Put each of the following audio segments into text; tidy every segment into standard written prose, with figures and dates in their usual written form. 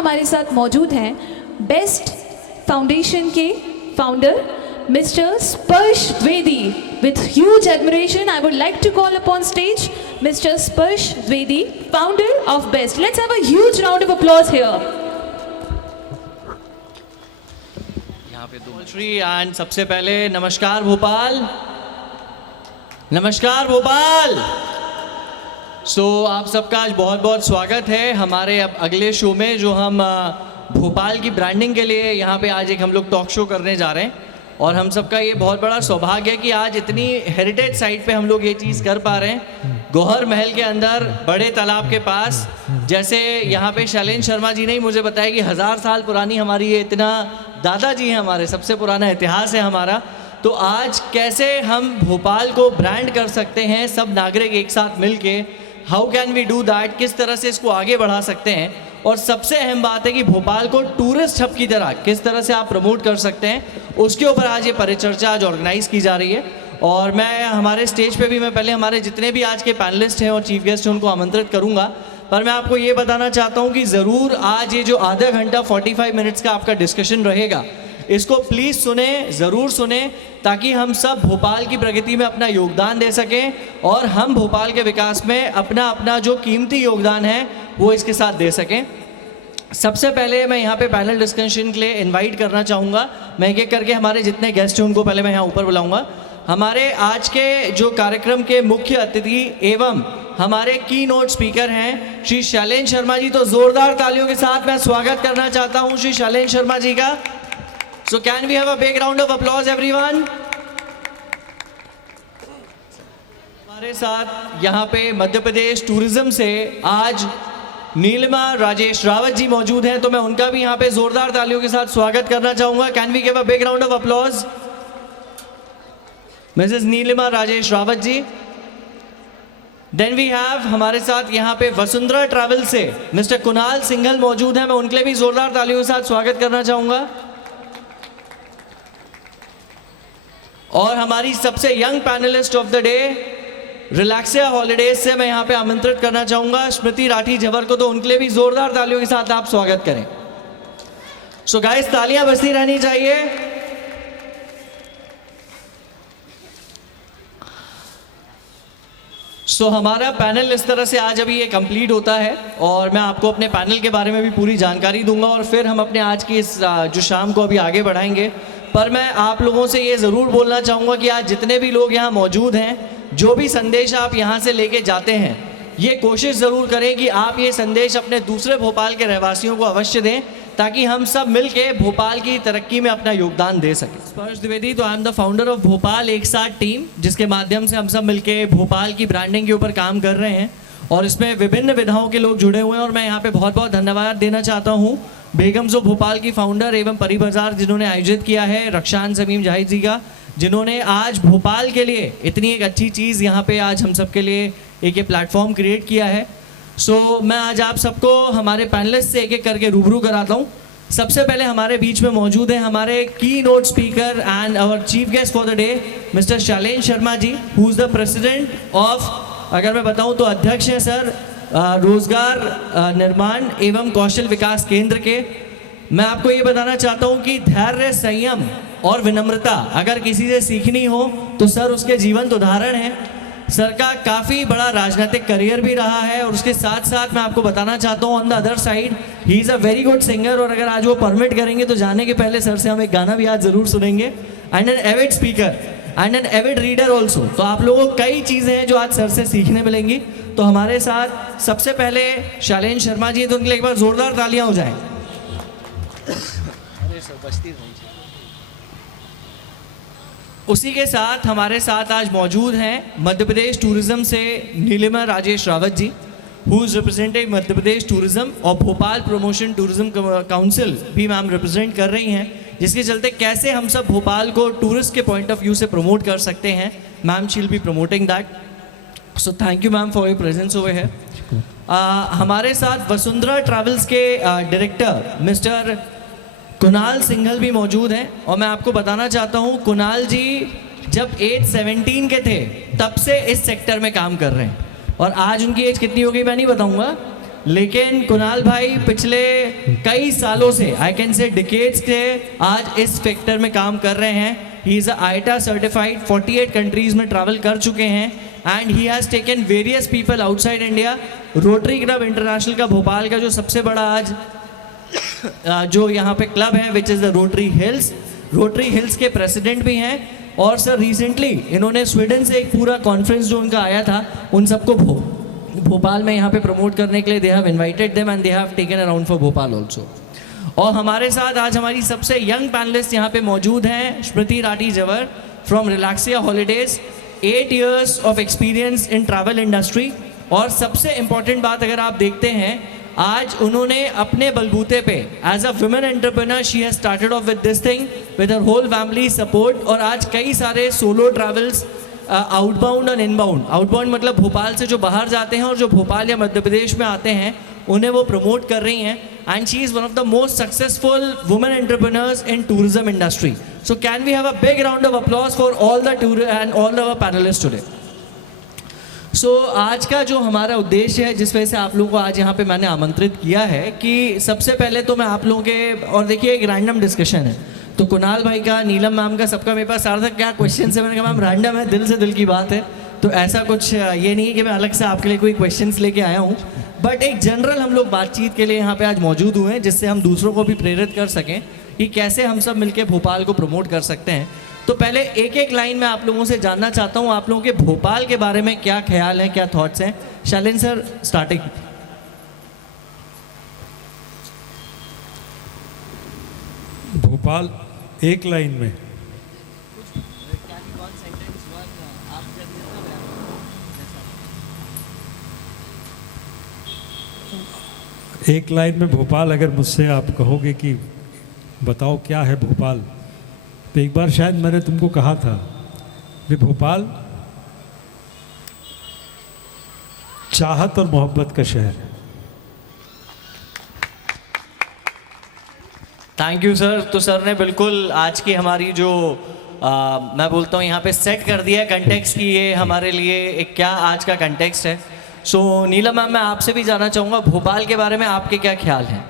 हमारे साथ मौजूद हैं बेस्ट फाउंडेशन के फाउंडर मिस्टर स्पर्श Dwivedi. With huge admiration, I would like to call upon stage Mr. Sparsh Dwivedi, founder of BEST. Let's have a huge round of applause here. यहाँ पे दो Shri and सबसे पहले नमस्कार भोपाल, नमस्कार भोपाल। आप सबका आज बहुत बहुत स्वागत है हमारे अब अगले शो में, जो हम भोपाल की ब्रांडिंग के लिए यहाँ पे आज एक हम लोग टॉक शो करने जा रहे हैं। और हम सबका ये बहुत बड़ा सौभाग्य है कि आज इतनी हेरिटेज साइट पे हम लोग ये चीज़ कर पा रहे हैं, गौहर महल के अंदर बड़े तालाब के पास। जैसे यहाँ पे शैलेंद्र शर्मा जी ने ही मुझे बताया कि 1000 साल पुरानी हमारी ये इतना दादाजी हैं, हमारे सबसे पुराना इतिहास है हमारा। तो आज कैसे हम भोपाल को ब्रांड कर सकते हैं सब नागरिक एक साथ मिल के, how can we do that, किस तरह से इसको आगे बढ़ा सकते हैं। और सबसे अहम बात है कि भोपाल को टूरिस्ट हब की तरह किस तरह से आप प्रमोट कर सकते हैं, उसके ऊपर आज ये परिचर्चा आज ऑर्गेनाइज की जा रही है। और मैं हमारे स्टेज पे भी मैं पहले हमारे जितने भी आज के पैनलिस्ट हैं और चीफ गेस्ट हैं उनको आमंत्रित करूंगा, पर मैं आपको ये बताना चाहता हूं कि ज़रूर आज ये जो आधा घंटा 45 मिनट्स का आपका डिस्कशन रहेगा, इसको प्लीज़ सुने, ज़रूर सुने, ताकि हम सब भोपाल की प्रगति में अपना योगदान दे सकें और हम भोपाल के विकास में अपना अपना जो कीमती योगदान है वो इसके साथ दे सकें। सबसे पहले मैं यहाँ पे पैनल डिस्कशन के लिए इनवाइट करना चाहूँगा। मैं एक एक करके हमारे जितने गेस्ट हैं उनको पहले मैं यहाँ ऊपर बुलाऊँगा। हमारे आज के जो कार्यक्रम के मुख्य अतिथि एवं हमारे की नोट स्पीकर हैं श्री शैलेंद्र शर्मा जी, तो ज़ोरदार तालियों के साथ मैं स्वागत करना चाहता हूँ श्री शैलेंद्र शर्मा जी का। So can we have a big round of applause everyone? हमारे साथ यहाँ पे मध्य प्रदेश टूरिज्म से आज नीलिमा राजेश रावत जी मौजूद हैं, तो मैं उनका भी यहाँ पे जोरदार तालियों के साथ स्वागत करना चाहूँगा। Can we give a big round of applause? Mrs Neelima Rajesh Rawat ji. Then we have हमारे साथ यहाँ पे वसुंधरा ट्रैवल से मिस्टर कुणाल सिंघल मौजूद हैं, मैं उनके लिए भी जोरदार तालियों के साथ स्वागत करना चाहूँगा। और हमारी सबसे young panelist of the day Relaxia Holidays से मैं यहाँ पे आमंत्रित करना चाहूँगा स्मृति राठी झवर को, तो उनके लिए भी जोरदार तालियों के साथ आप स्वागत करें। सो गाइस, तालियां बजती रहनी चाहिए। हमारा पैनल इस तरह से आज अभी ये कंप्लीट होता है और मैं आपको अपने पैनल के बारे में भी पूरी जानकारी दूंगा और फिर हम अपने आज की इस जो शाम को अभी आगे बढ़ाएंगे। पर मैं आप लोगों से ये ज़रूर बोलना चाहूँगा कि आज जितने भी लोग यहाँ मौजूद हैं, जो भी संदेश आप यहाँ से लेके जाते हैं, ये कोशिश ज़रूर करें कि आप ये संदेश अपने दूसरे भोपाल के रहवासियों को अवश्य दें, ताकि हम सब मिलके भोपाल की तरक्की में अपना योगदान दे सकें। स्पर्श द्विवेदी, तो I am the founder of Bhopal एक साथ टीम, जिसके माध्यम से हम सब मिलके भोपाल की ब्रांडिंग के ऊपर काम कर रहे हैं और इसमें विभिन्न विधाओं के लोग जुड़े हुए हैं। और मैं यहाँ पे बहुत बहुत धन्यवाद देना चाहता हूँ बेगम्स ऑफ भोपाल की फाउंडर एवं परी बाजार जिन्होंने आयोजित किया है, रक्षान समीम जाहिद जी का, जिन्होंने आज भोपाल के लिए इतनी एक अच्छी चीज़ यहाँ पे आज हम सब के लिए एक ये प्लेटफॉर्म क्रिएट किया है। मैं आज आप सबको हमारे पैनलिस्ट से एक एक करके रूबरू कराता हूँ। सबसे पहले हमारे बीच में मौजूद है हमारे keynote speaker and our chief guest for the day Mr Shailendra Sharma ji, who is the president of, अगर मैं बताऊँ तो अध्यक्ष हैं सर रोजगार निर्माण एवं कौशल विकास केंद्र के। मैं आपको ये बताना चाहता हूँ कि धैर्य, संयम और विनम्रता अगर किसी से सीखनी हो तो सर उसके जीवंत उदाहरण है। सर का काफ़ी बड़ा राजनीतिक करियर भी रहा है और उसके साथ साथ मैं आपको बताना चाहता हूँ on the other side he is a very good singer, और अगर आज वो परमिट करेंगे तो जाने के पहले सर से हम एक गाना भी आज ज़रूर सुनेंगे। And an avid speaker and an avid reader also, तो आप लोगों को कई चीज़ें हैं जो आज सर से सीखने मिलेंगी। तो हमारे साथ सबसे पहले शैलेंद्र शर्मा जी, तो उनके लिए एक बार जोरदार तालियां हो जाएं। उसी के साथ हमारे साथ आज मौजूद हैं मध्य प्रदेश टूरिज्म से Neelima Rajesh Rawat ji, who is representing Madhya Pradesh tourism और भोपाल प्रमोशन टूरिज्म काउंसिल भी मैम रिप्रेजेंट कर रही हैं, जिसके चलते कैसे हम सब भोपाल को टूरिस्ट के पॉइंट ऑफ व्यू से प्रमोट कर सकते हैं। Ma'am she will be promoting that, so thank you ma'am for your presence over here. हमारे साथ वसुंधरा ट्रैवल्स के डायरेक्टर मिस्टर कुणाल सिंघल भी मौजूद हैं, और मैं आपको बताना चाहता हूँ कुणाल जी जब एज 17 के थे तब से इस सेक्टर में काम कर रहे हैं, और आज उनकी एज कितनी हो गई मैं नहीं बताऊँगा, लेकिन कुणाल भाई पिछले कई सालों से, आई कैन से डिकेड्स से, आज इस सेक्टर में काम कर रहे हैं. ही इज़ आईटा सर्टिफाइड, 48 कंट्रीज में ट्रैवल कर चुके हैं and he has taken various people outside India. Rotary club international का भोपाल का जो सबसे बड़ा आज जो यहाँ पे क्लब है which is the rotary hills के प्रेसिडेंट भी हैं. और सर रिसेंटली इन्होंने स्वीडन से एक पूरा कॉन्फ्रेंस जो उनका आया था उन सबको भोपाल में यहाँ पे प्रमोट करने के लिए they have invited them and they have taken around for Bhopal also. और हमारे साथ आज हमारी सबसे यंग पैनलिस्ट यहाँ पे मौजूद हैं Smriti Rathi Jawar from Relaxia Holidays. 8 years of experience in travel industry. और सबसे इम्पॉर्टेंट बात अगर आप देखते हैं, आज उन्होंने अपने बलबूते पे as a women entrepreneur she has started off with this thing with her whole family support. और आज कई सारे सोलो ट्रैवल्स आउटबाउंड और इनबाउंड, आउटबाउंड मतलब भोपाल से जो बाहर जाते हैं और जो भोपाल या मध्य प्रदेश में आते हैं उन्हें वो प्रमोट कर रही हैं. And she is one of the most successful women entrepreneurs in tourism industry. So can we have a big round of applause for all the and all our panelist today. So आज का जो हमारा उद्देश्य है, जिस वजह से आप लोगों को आज यहाँ पे मैंने आमंत्रित किया है, कि सबसे पहले तो मैं आप लोगों के, और देखिए एक रैंडम डिस्कशन है, तो कुणाल भाई का, नीलम मैम का, सबका मेरे पास सारा क्या क्वेश्चन है. मैंने कहा मैम रैंडम है, दिल से दिल की बात है, तो ऐसा कुछ ये नहीं है कि मैं अलग से आपके लिए कोई क्वेश्चंस लेके आया हूँ. बट एक जनरल हम लोग बातचीत के लिए यहाँ पे आज मौजूद हुए हैं, जिससे हम दूसरों को भी प्रेरित कर सकें कि कैसे हम सब मिलकर भोपाल को प्रमोट कर सकते हैं. तो पहले एक एक लाइन में आप लोगों से जानना चाहता हूँ आप लोगों के भोपाल के बारे में क्या ख्याल है, क्या थॉट्स हैं. Shailen sir starting. भोपाल एक लाइन में. एक लाइन में भोपाल, अगर मुझसे आप कहोगे कि बताओ क्या है भोपाल, तो एक बार शायद मैंने तुमको कहा था कि भोपाल चाहत और मोहब्बत का शहर है. Thank you sir. तो सर ने बिल्कुल आज की हमारी जो मैं बोलता हूँ यहाँ पे सेट कर दिया है कंटेक्स्ट की, ये हमारे लिए एक क्या आज का कंटेक्स्ट है. सो नीलम मैम, मैं आपसे भी जानना चाहूँगा भोपाल के बारे में आपके क्या ख्याल हैं.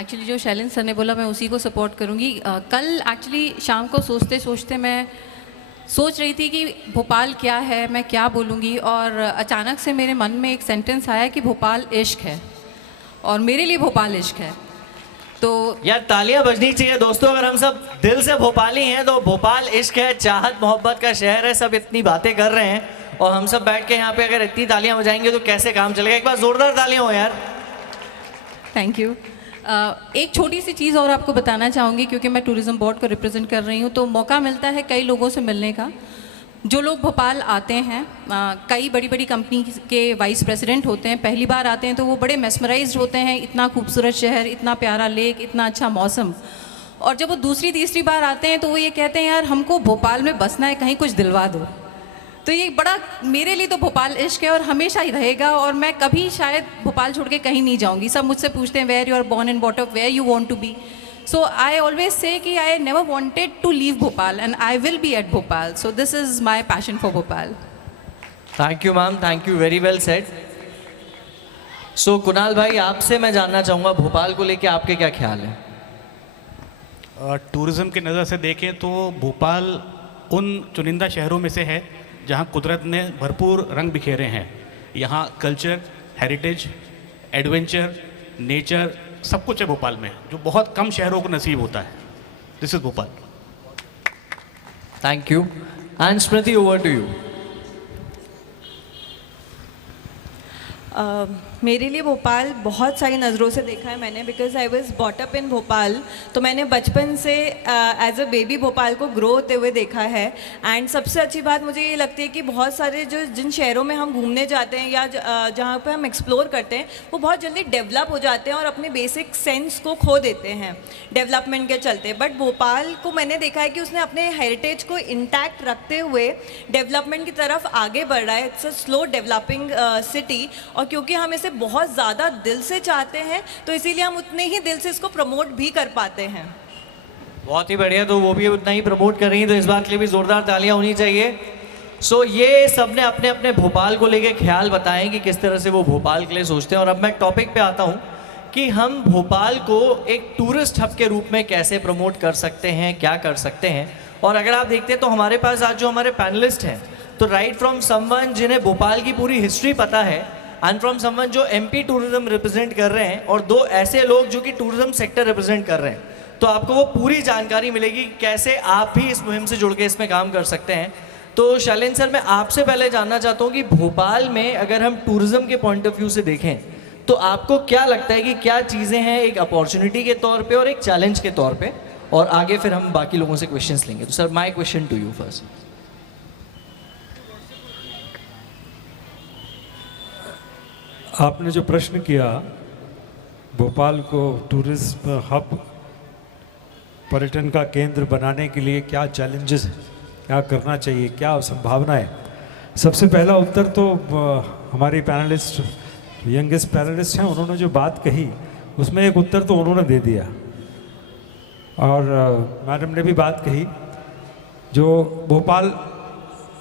एक्चुअली जो शैलेन सर ने बोला मैं उसी को सपोर्ट करूँगी. कल एक्चुअली शाम को सोचते सोचते मैं सोच रही थी कि भोपाल क्या है, मैं क्या बोलूँगी, और अचानक से मेरे मन में एक सेंटेंस आया कि भोपाल इश्क है, और मेरे लिए भोपाल इश्क है. तो यार तालियां बजनी चाहिए दोस्तों, अगर हम सब दिल से भोपाली हैं तो भोपाल इश्क है, चाहत मोहब्बत का शहर है. सब इतनी बातें कर रहे हैं और हम सब बैठ के यहाँ पे अगर इतनी तालियां बजाएंगे तो कैसे काम चलेगा. एक बार जोरदार तालियां हो यार. Thank you. एक छोटी सी चीज़ और आपको बताना चाहूँगी, क्योंकि मैं टूरिज़्म बोर्ड को रिप्रेजेंट कर रही हूँ, तो मौका मिलता है कई लोगों से मिलने का. जो लोग भोपाल आते हैं, कई बड़ी बड़ी कंपनी के वाइस प्रेसिडेंट होते हैं, पहली बार आते हैं तो वो बड़े मेस्मराइज्ड होते हैं, इतना खूबसूरत शहर, इतना प्यारा लेक, इतना अच्छा मौसम. और जब वो दूसरी तीसरी बार आते हैं तो वो ये कहते हैं यार हमको भोपाल में बसना है, कहीं कुछ दिलवा दो. तो ये बड़ा, मेरे लिए तो भोपाल इश्क है और हमेशा ही रहेगा, और मैं कभी शायद भोपाल छोड़ के कहीं नहीं जाऊंगी. सब मुझसे पूछते हैं where you are born and bought up, where you want to be. So I always say कि I never wanted to leave Bhopal and I will be at Bhopal. So this is my passion for Bhopal. Thank you ma'am, thank you, very well said. So Kunal भाई, आपसे मैं जानना चाहूँगा भोपाल को लेके आपके क्या ख्याल हैं. टूरिज़्म की नज़र से देखें तो भोपाल उन चुनिंदा शहरों में से है जहां कुदरत ने भरपूर रंग बिखेरे हैं. यहाँ कल्चर, हेरिटेज, एडवेंचर, नेचर सब कुछ है भोपाल में, जो बहुत कम शहरों को नसीब होता है. This is Bhopal. Thank you. And Smriti, over to you. मेरे लिए भोपाल बहुत सारी नज़रों से देखा है मैंने, because I was bought up in Bhopal. तो मैंने बचपन से एज अ बेबी भोपाल को ग्रो होते हुए देखा है. एंड सबसे अच्छी बात मुझे ये लगती है कि बहुत सारे जिन शहरों में हम घूमने जाते हैं या जहाँ पे हम एक्सप्लोर करते हैं, वो बहुत जल्दी डेवलप हो जाते हैं और अपने बेसिक सेंस को खो देते हैं डेवलपमेंट के चलते. बट भोपाल को मैंने देखा है कि उसने अपने हेरिटेज को इंटैक्ट रखते हुए डेवलपमेंट की तरफ आगे बढ़ रहा है. It's a slow developing city, और क्योंकि हम इसे बहुत ज़्यादा दिल से चाहते हैं तो इसीलिए हम उतने ही दिल से इसको प्रमोट भी कर पाते हैं. बहुत ही बढ़िया. तो वो भी उतना ही प्रमोट कर रही हैं, तो इस बात के लिए भी जोरदार तालियां होनी चाहिए. सो ये सब ने अपने अपने भोपाल को लेके ख्याल बताएं कि किस तरह से वो भोपाल के लिए सोचते हैं। और अब मैं टॉपिक पे आता हूँ कि हम भोपाल को एक टूरिस्ट हब के रूप में कैसे प्रमोट कर सकते हैं, क्या कर सकते हैं। और अगर आप देखते हैं तो हमारे पास आज जो हमारे पैनलिस्ट हैं, तो राइट फ्रॉम समवन जिन्हें भोपाल की पूरी हिस्ट्री पता है, एंड फ्रॉम समवन जो एमपी टूरिज्म रिप्रेजेंट कर रहे हैं, और दो ऐसे लोग जो कि टूरिज्म सेक्टर रिप्रेजेंट कर रहे हैं। तो आपको वो पूरी जानकारी मिलेगी कैसे आप भी इस मुहिम से जुड़ के इसमें काम कर सकते हैं। तो शैलेंद्र सर, मैं आपसे पहले जानना चाहता हूँ कि भोपाल में अगर हम टूरिज्म के पॉइंट ऑफ व्यू से देखें तो आपको क्या लगता है कि क्या चीज़ें हैं एक अपॉर्चुनिटी के तौर पे और एक चैलेंज के तौर पे, और आगे फिर हम बाकी लोगों से क्वेश्चंस लेंगे। तो sir, my question to you first. आपने जो प्रश्न किया, भोपाल को टूरिज्म हब, पर्यटन का केंद्र बनाने के लिए क्या चैलेंजेस हैं, क्या करना चाहिए, क्या संभावनाएं। सबसे पहला उत्तर तो हमारी पैनलिस्ट, यंगेस्ट पैनलिस्ट हैं, उन्होंने जो बात कही उसमें एक उत्तर तो उन्होंने दे दिया। और मैडम ने भी बात कही, जो भोपाल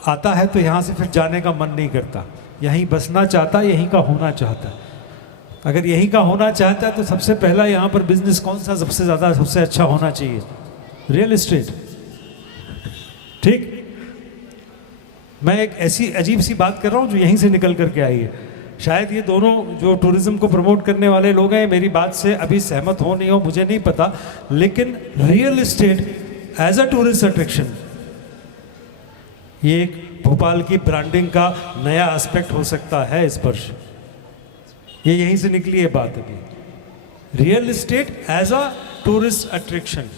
आता है तो यहाँ से फिर जाने का मन नहीं करता, यहीं बसना चाहता, यहीं का होना चाहता। अगर यहीं का होना चाहता है तो सबसे पहला यहाँ पर बिजनेस कौन सा सबसे ज़्यादा, सबसे अच्छा होना चाहिए? Real estate. ठीक, मैं एक ऐसी अजीब सी बात कर रहा हूँ जो यहीं से निकल करके आई है। शायद ये दोनों जो टूरिज्म को प्रमोट करने वाले लोग हैं मेरी बात से अभी सहमत हो नहीं हो, मुझे नहीं पता, लेकिन real estate as a tourist attraction, ये एक भोपाल की ब्रांडिंग का नया एस्पेक्ट हो सकता है। स्पर्श, ये यहीं से निकली है बात अभी। Real estate as a tourist attraction,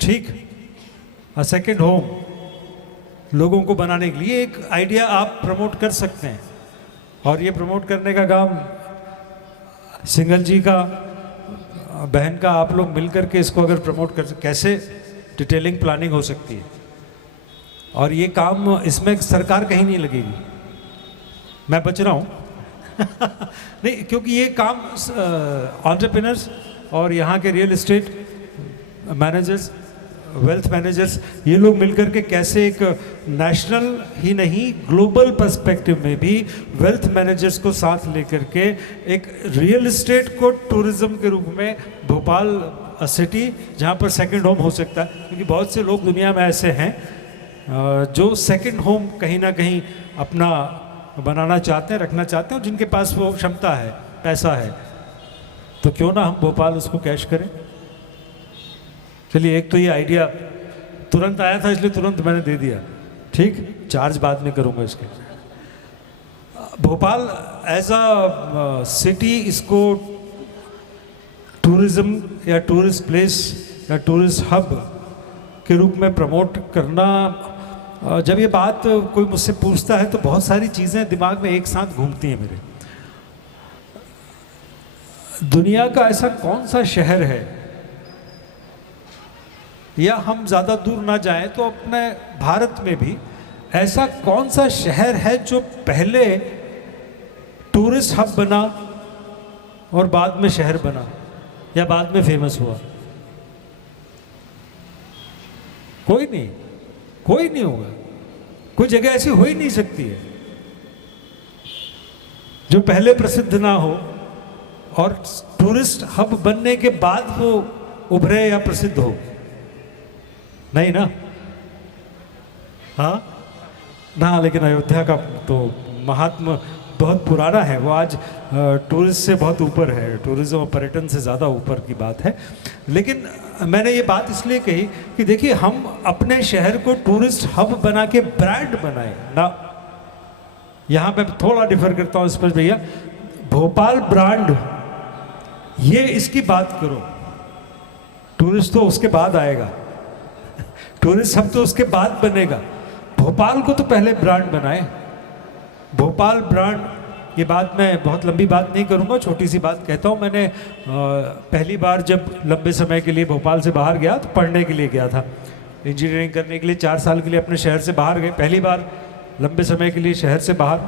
ठीक, अ सेकेंड होम लोगों को बनाने के लिए एक आइडिया आप प्रमोट कर सकते हैं। और ये प्रमोट करने का काम सिंघल जी का, बहन का, आप लोग मिलकर के इसको अगर प्रमोट कर, कैसे डिटेलिंग प्लानिंग हो सकती है। और ये काम, इसमें सरकार कहीं नहीं लगेगी, मैं बच रहा हूँ नहीं, क्योंकि ये काम एंटरप्रेन्योर्स और यहाँ के real estate managers, wealth managers, ये लोग मिलकर के कैसे एक नेशनल ही नहीं ग्लोबल पर्सपेक्टिव में भी वेल्थ मैनेजर्स को साथ लेकर के एक रियल एस्टेट को टूरिज्म के रूप में भोपाल सिटी, जहाँ पर सेकंड होम हो सकता है। क्योंकि बहुत से लोग दुनिया में ऐसे हैं जो सेकंड होम कहीं ना कहीं अपना बनाना चाहते हैं, रखना चाहते हैं, और जिनके पास वो क्षमता है, पैसा है, तो क्यों ना हम भोपाल उसको कैश करें। चलिए, एक तो ये आइडिया तुरंत आया था इसलिए तुरंत मैंने दे दिया, ठीक, चार्ज बाद में करूँगा इसके। भोपाल एज अ सिटी, इसको टूरिज्म या टूरिस्ट प्लेस या टूरिस्ट हब के रूप में प्रमोट करना, जब ये बात कोई मुझसे पूछता है तो बहुत सारी चीज़ें दिमाग में एक साथ घूमती हैं मेरे। दुनिया का ऐसा कौन सा शहर है, या हम ज़्यादा दूर ना जाएं तो अपने भारत में भी ऐसा कौन सा शहर है जो पहले टूरिस्ट हब बना और बाद में शहर बना या बाद में फेमस हुआ? कोई नहीं, कोई नहीं होगा, कोई जगह ऐसी हो ही नहीं सकती है जो पहले प्रसिद्ध ना हो और टूरिस्ट हब बनने के बाद वो उभरे या प्रसिद्ध हो। नहीं ना? हाँ ना, लेकिन अयोध्या का तो महात्मा बहुत पुराना है, वो आज टूरिस्ट से बहुत ऊपर है, टूरिज्म और पर्यटन से ज़्यादा ऊपर की बात है। लेकिन मैंने ये बात इसलिए कही कि देखिए, हम अपने शहर को टूरिस्ट हब बना के ब्रांड बनाए ना। यहाँ पे थोड़ा डिफर करता हूँ इस पर भैया, भोपाल ब्रांड, ये इसकी बात करो, टूरिस्ट तो उसके बाद आएगा, टूरिस्ट हब तो उसके बाद बनेगा। भोपाल को तो पहले ब्रांड बनाए, भोपाल ब्रांड। ये बात मैं बहुत लंबी बात नहीं करूँगा, छोटी सी बात कहता हूँ। मैंने पहली बार जब लंबे समय के लिए भोपाल से बाहर गया तो पढ़ने के लिए गया था, इंजीनियरिंग करने के लिए 4 साल के लिए अपने शहर से बाहर गए, पहली बार लंबे समय के लिए शहर से बाहर।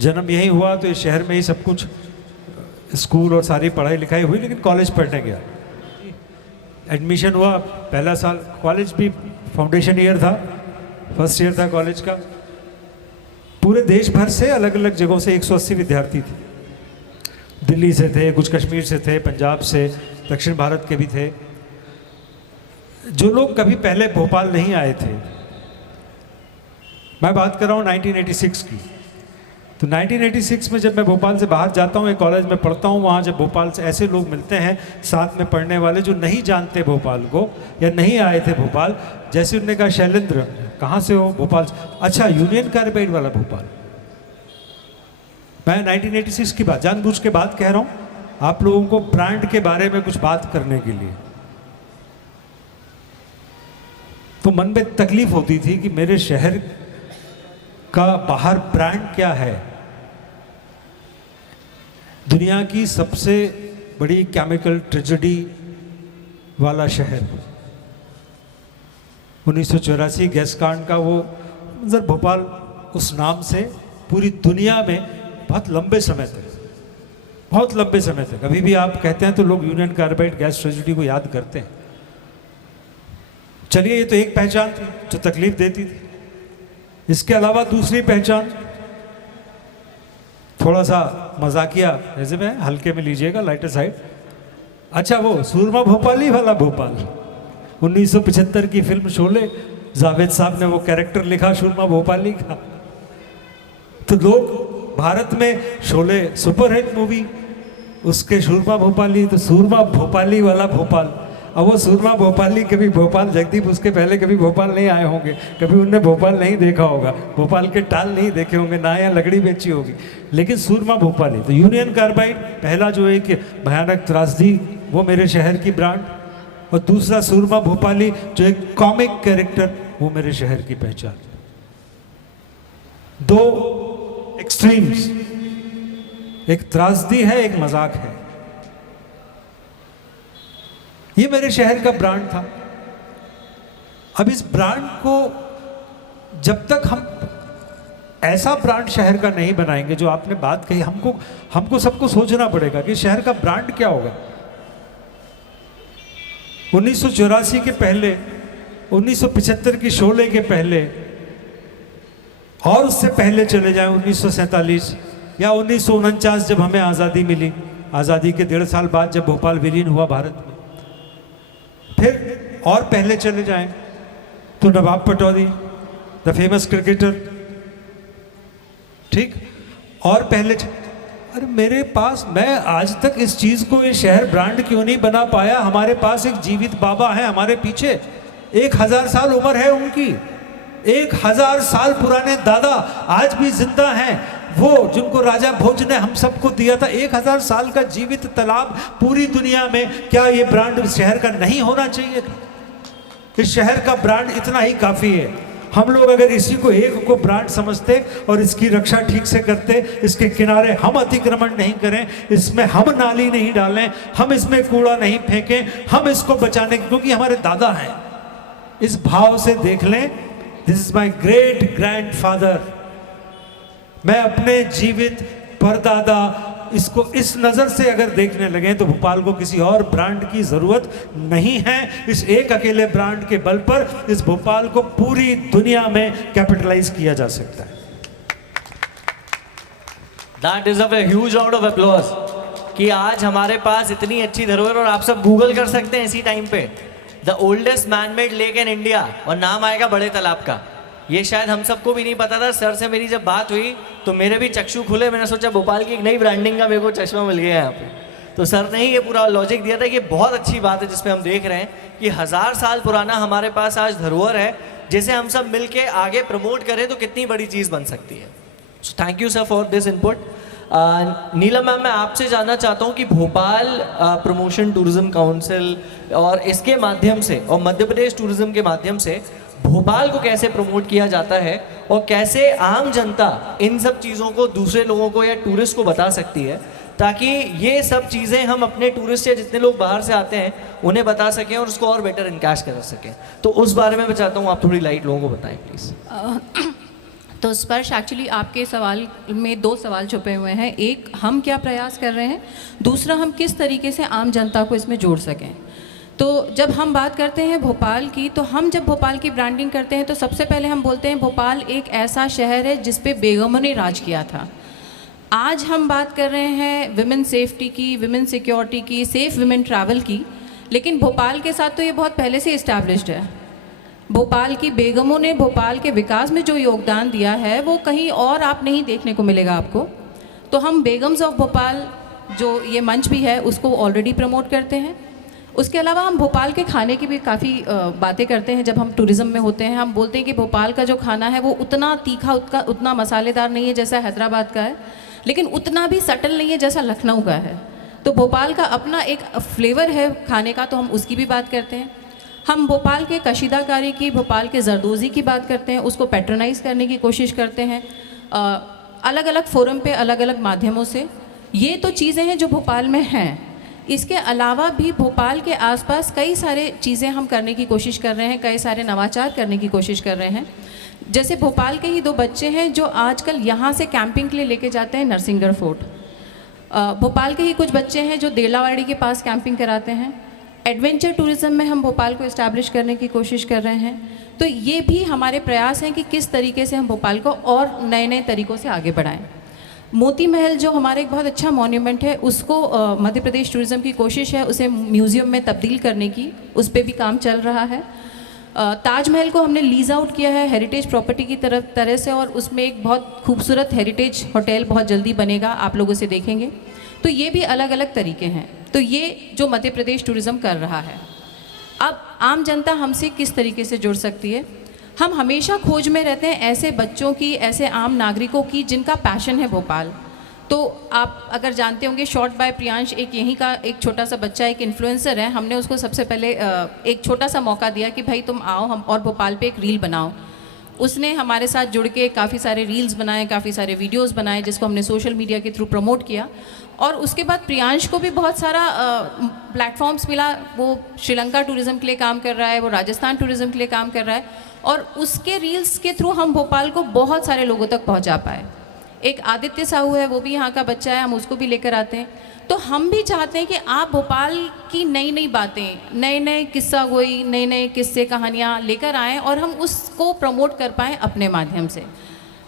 जन्म यहीं हुआ तो इस शहर में ही सब कुछ, स्कूल और सारी पढ़ाई लिखाई हुई, लेकिन कॉलेज पढ़ने गया, एडमिशन हुआ पहला साल, कॉलेज भी फाउंडेशन ईयर था, फर्स्ट ईयर था कॉलेज का। पूरे देश भर से अलग अलग जगहों से 180 विद्यार्थी थे। दिल्ली से थे, कुछ कश्मीर से थे, पंजाब से, दक्षिण भारत के भी थे। जो लोग कभी पहले भोपाल नहीं आए थे, मैं बात कर रहा हूँ 1986 की। तो 1986 में जब मैं भोपाल से बाहर जाता हूँ, एक कॉलेज में पढ़ता हूँ, वहाँ जब भोपाल से ऐसे लोग मिलते हैं साथ में पढ़ने वाले जो नहीं जानते भोपाल को या नहीं आए थे भोपाल, जैसे उन्होंने कहा शैलेंद्र कहाँ से हो? भोपाल से। अच्छा, यूनियन कार्बाइड वाला भोपाल। मैं 1986 की बात जानबूझ के बात कह रहा हूँ आप लोगों को ब्रांड के बारे में कुछ बात करने के लिए। तो मन में तकलीफ होती थी कि मेरे शहर का बाहर ब्रांड क्या है। दुनिया की सबसे बड़ी केमिकल ट्रेजेडी वाला शहर, 1984 गैस कांड का वो मंजर, भोपाल उस नाम से पूरी दुनिया में बहुत लंबे समय तक अभी भी आप कहते हैं तो लोग यूनियन कार्बाइड गैस ट्रेजेडी को याद करते हैं। चलिए, ये तो एक पहचान थी जो तकलीफ देती थी। इसके अलावा दूसरी पहचान थोड़ा सा मजाकिया, जैसे में हल्के में लीजिएगा, लाइटर साइड। अच्छा, वो सूरमा भोपाली वाला भोपाल, 1975 की फिल्म शोले, जावेद साहब ने वो कैरेक्टर लिखा सूरमा भोपाली का। तो लोग भारत में शोले सुपरहिट मूवी, उसके सूरमा भोपाली, तो सूरमा भोपाली वाला भोपाल। अब वो सूरमा भोपाली कभी भोपाल, जगदीप उसके पहले कभी भोपाल नहीं आए होंगे, कभी उनने भोपाल नहीं देखा होगा, भोपाल के टाल नहीं देखे होंगे, ना यहाँ लकड़ी बेची होगी, लेकिन सूरमा भोपाली। तो यूनियन कार्बाइड पहला जो एक भयानक त्रासदी, वो मेरे शहर की ब्रांड, और दूसरा सूरमा भोपाली जो एक कॉमिक कैरेक्टर, वो मेरे शहर की पहचान। दो एक्सट्रीम्स, एक त्रासदी है, एक मजाक है। ये मेरे शहर का ब्रांड था। अब इस ब्रांड को जब तक हम ऐसा ब्रांड शहर का नहीं बनाएंगे, जो आपने बात कही, हमको सबको सोचना पड़ेगा कि शहर का ब्रांड क्या होगा। 1984 के पहले, 1975 की शोले के पहले, और उससे पहले चले जाएं 1947 या 1949 जब हमें आज़ादी मिली, आज़ादी के 1.5 साल बाद जब भोपाल विलीन हुआ भारत में, फिर और पहले चले जाएं तो नवाब पटौदी, द फेमस क्रिकेटर, ठीक, और पहले अरे मेरे पास, मैं आज तक इस चीज को, ये शहर ब्रांड क्यों नहीं बना पाया? हमारे पास एक जीवित बाबा है हमारे पीछे, 1000 साल उम्र है उनकी, 1000 साल पुराने दादा आज भी जिंदा हैं। वो जिनको राजा भोज ने हम सबको दिया था, 1000 साल का जीवित तालाब पूरी दुनिया में, क्या ये ब्रांड इस शहर का नहीं होना चाहिए था? इस शहर का ब्रांड इतना ही काफी है। हम लोग अगर इसी को एक को ब्रांड समझते और इसकी रक्षा ठीक से करते, इसके किनारे हम अतिक्रमण नहीं करें, इसमें हम नाली नहीं डालें, हम इसमें कूड़ा नहीं फेंकें, हम इसको बचाने, क्योंकि हमारे दादा हैं, इस भाव से देख लें, this is my great grandfather. मैं अपने जीवित परदादा, इसको इस नज़र से अगर देखने लगे तो भोपाल को किसी और ब्रांड की ज़रूरत नहीं है। इस एक अकेले ब्रांड के बल पर इस भोपाल को पूरी दुनिया में कैपिटलाइज किया जा सकता है। That deserves a huge round of applause कि आज हमारे पास इतनी अच्छी धरोहर, और आप सब गूगल कर सकते हैं इसी टाइम पे, the oldest manmade lake in India, और नाम आएगा बड़े तालाब का। ये शायद हम सबको भी नहीं पता था। सर से मेरी जब बात हुई तो मेरे भी चक्षु खुले, मैंने सोचा भोपाल की एक नई ब्रांडिंग का मेरे को चश्मा मिल गया यहाँ पे। तो सर ने ही ये पूरा लॉजिक दिया था कि बहुत अच्छी बात है जिसपे हम देख रहे हैं कि 1000 साल पुराना हमारे पास आज धरोहर है, जिसे हम सब मिल के आगे प्रमोट करें तो कितनी बड़ी चीज़ बन सकती है। So thank you sir for this input. Neelam ma'am, मैं आपसे जानना चाहता हूँ कि भोपाल प्रमोशन टूरिज्म काउंसिल और इसके माध्यम से, और मध्य प्रदेश टूरिज्म के माध्यम से भोपाल को कैसे प्रमोट किया जाता है, और कैसे आम जनता इन सब चीज़ों को दूसरे लोगों को या टूरिस्ट को बता सकती है, ताकि ये सब चीज़ें हम अपने टूरिस्ट या जितने लोग बाहर से आते हैं उन्हें बता सकें और उसको और बेटर इनकैश कर सकें। तो उस बारे में मैं चाहता हूँ आप थोड़ी लाइट लोगों को बताएं प्लीज़। तो स्पर्श, एक्चुअली आपके सवाल में 2 सवाल छुपे हुए हैं। एक, हम क्या प्रयास कर रहे हैं, दूसरा हम किस तरीके से आम जनता को इसमें जोड़ सकें। तो जब हम बात करते हैं भोपाल की, तो हम जब भोपाल की ब्रांडिंग करते हैं तो सबसे पहले हम बोलते हैं भोपाल एक ऐसा शहर है जिस पे बेगमों ने राज किया था। आज हम बात कर रहे हैं विमेन सेफ्टी की, विमेन सिक्योरिटी की, सेफ़ विमेन ट्रैवल की, लेकिन भोपाल के साथ तो ये बहुत पहले से इस्टेब्लिश्ड है। भोपाल की बेगमों ने भोपाल के विकास में जो योगदान दिया है वो कहीं और आप नहीं देखने को मिलेगा आपको। तो हम बेगम्स ऑफ भोपाल जो ये मंच भी है उसको ऑलरेडी प्रमोट करते हैं। उसके अलावा हम भोपाल के खाने की भी काफ़ी बातें करते हैं। जब हम टूरिज़्म में होते हैं हम बोलते हैं कि भोपाल का जो खाना है वो उतना तीखा, उतना मसालेदार नहीं है जैसा हैदराबाद का है, लेकिन उतना भी सटल नहीं है जैसा लखनऊ का है। तो भोपाल का अपना एक फ्लेवर है खाने का, तो हम उसकी भी बात करते हैं। हम भोपाल के कशीदाकारी की, भोपाल के जरदोज़ी की बात करते हैं, उसको पैट्रोनाइज़ करने की कोशिश करते हैं अलग अलग फोरम पे, अलग अलग माध्यमों से। ये तो चीज़ें हैं जो भोपाल में हैं। इसके अलावा भी भोपाल के आसपास कई सारे चीज़ें हम करने की कोशिश कर रहे हैं, कई सारे नवाचार करने की कोशिश कर रहे हैं। जैसे भोपाल के ही 2 बच्चे हैं जो आजकल यहाँ से कैंपिंग के लिए लेके जाते हैं नरसिंहगढ़ फोर्ट। भोपाल के ही कुछ बच्चे हैं जो देलावाड़ी के पास कैंपिंग कराते हैं। एडवेंचर टूरिज़्म में हम भोपाल को इस्टेब्लिश करने की कोशिश कर रहे हैं। तो ये भी हमारे प्रयास हैं कि किस तरीके से हम भोपाल को और नए नए तरीक़ों से आगे बढ़ाएं। मोती महल जो हमारा एक बहुत अच्छा मॉन्यूमेंट है, उसको मध्य प्रदेश टूरिज़्म की कोशिश है उसे म्यूज़ियम में तब्दील करने की, उस पर भी काम चल रहा है। ताजमहल को हमने लीज आउट किया है हेरिटेज प्रॉपर्टी की तरह से, और उसमें एक बहुत खूबसूरत हेरिटेज होटल बहुत जल्दी बनेगा, आप लोग उसे देखेंगे। तो ये भी अलग अलग तरीके हैं। तो ये जो मध्य प्रदेश टूरिज़्म कर रहा है। अब आम जनता हमसे किस तरीके से जुड़ सकती है? हम हमेशा खोज में रहते हैं ऐसे बच्चों की, ऐसे आम नागरिकों की जिनका पैशन है भोपाल। तो आप अगर जानते होंगे शॉर्ट बाय प्रियांश एक यहीं का एक छोटा सा बच्चा, एक इन्फ्लुएंसर है। हमने उसको सबसे पहले एक छोटा सा मौका दिया कि भाई तुम आओ हम और भोपाल पे एक रील बनाओ। उसने हमारे साथ जुड़ के काफ़ी सारे रील्स बनाए, काफ़ी सारे वीडियोस बनाए, जिसको हमने सोशल मीडिया के थ्रू प्रमोट किया। और उसके बाद प्रियांश को भी बहुत सारा प्लेटफॉर्म्स मिला। वो श्रीलंका टूरिज़्म के लिए काम कर रहा है, वो राजस्थान टूरिज़्म के लिए काम कर रहा है, और उसके रील्स के थ्रू हम भोपाल को बहुत सारे लोगों तक पहुंचा पाए। एक आदित्य साहू है, वो भी यहाँ का बच्चा है, हम उसको भी लेकर आते हैं। तो हम भी चाहते हैं कि आप भोपाल की नई नई बातें, नए नए किस्सा गोई, नए नए किस्से कहानियाँ लेकर आएँ और हम उसको प्रमोट कर पाएँ अपने माध्यम से।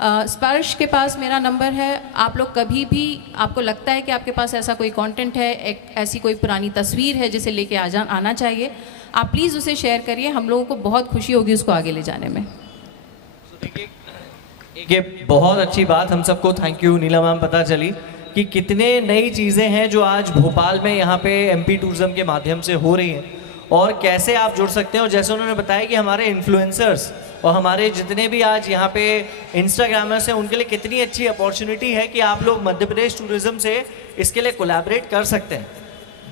स्पर्श के पास मेरा नंबर है। आप लोग कभी भी आपको लगता है कि आपके पास ऐसा कोई कंटेंट है, एक ऐसी कोई पुरानी तस्वीर है जिसे लेके आना चाहिए, आप प्लीज़ उसे शेयर करिए। हम लोगों को बहुत खुशी होगी उसको आगे ले जाने में। ये बहुत अच्छी बात, हम सबको थैंक यू नीला मैम, पता चली कि कितने नई चीज़ें हैं जो आज भोपाल में यहाँ पे एमपी टूरिज़्म के माध्यम से हो रही हैं और कैसे आप जुड़ सकते हैं। और जैसे उन्होंने बताया कि हमारे इन्फ्लुएंसर्स और हमारे जितने भी आज यहाँ पे इंस्टाग्रामर्स हैं उनके लिए कितनी अच्छी अपॉर्चुनिटी है कि आप लोग मध्य प्रदेश टूरिज़्म से इसके लिए कोलैबोरेट कर सकते हैं,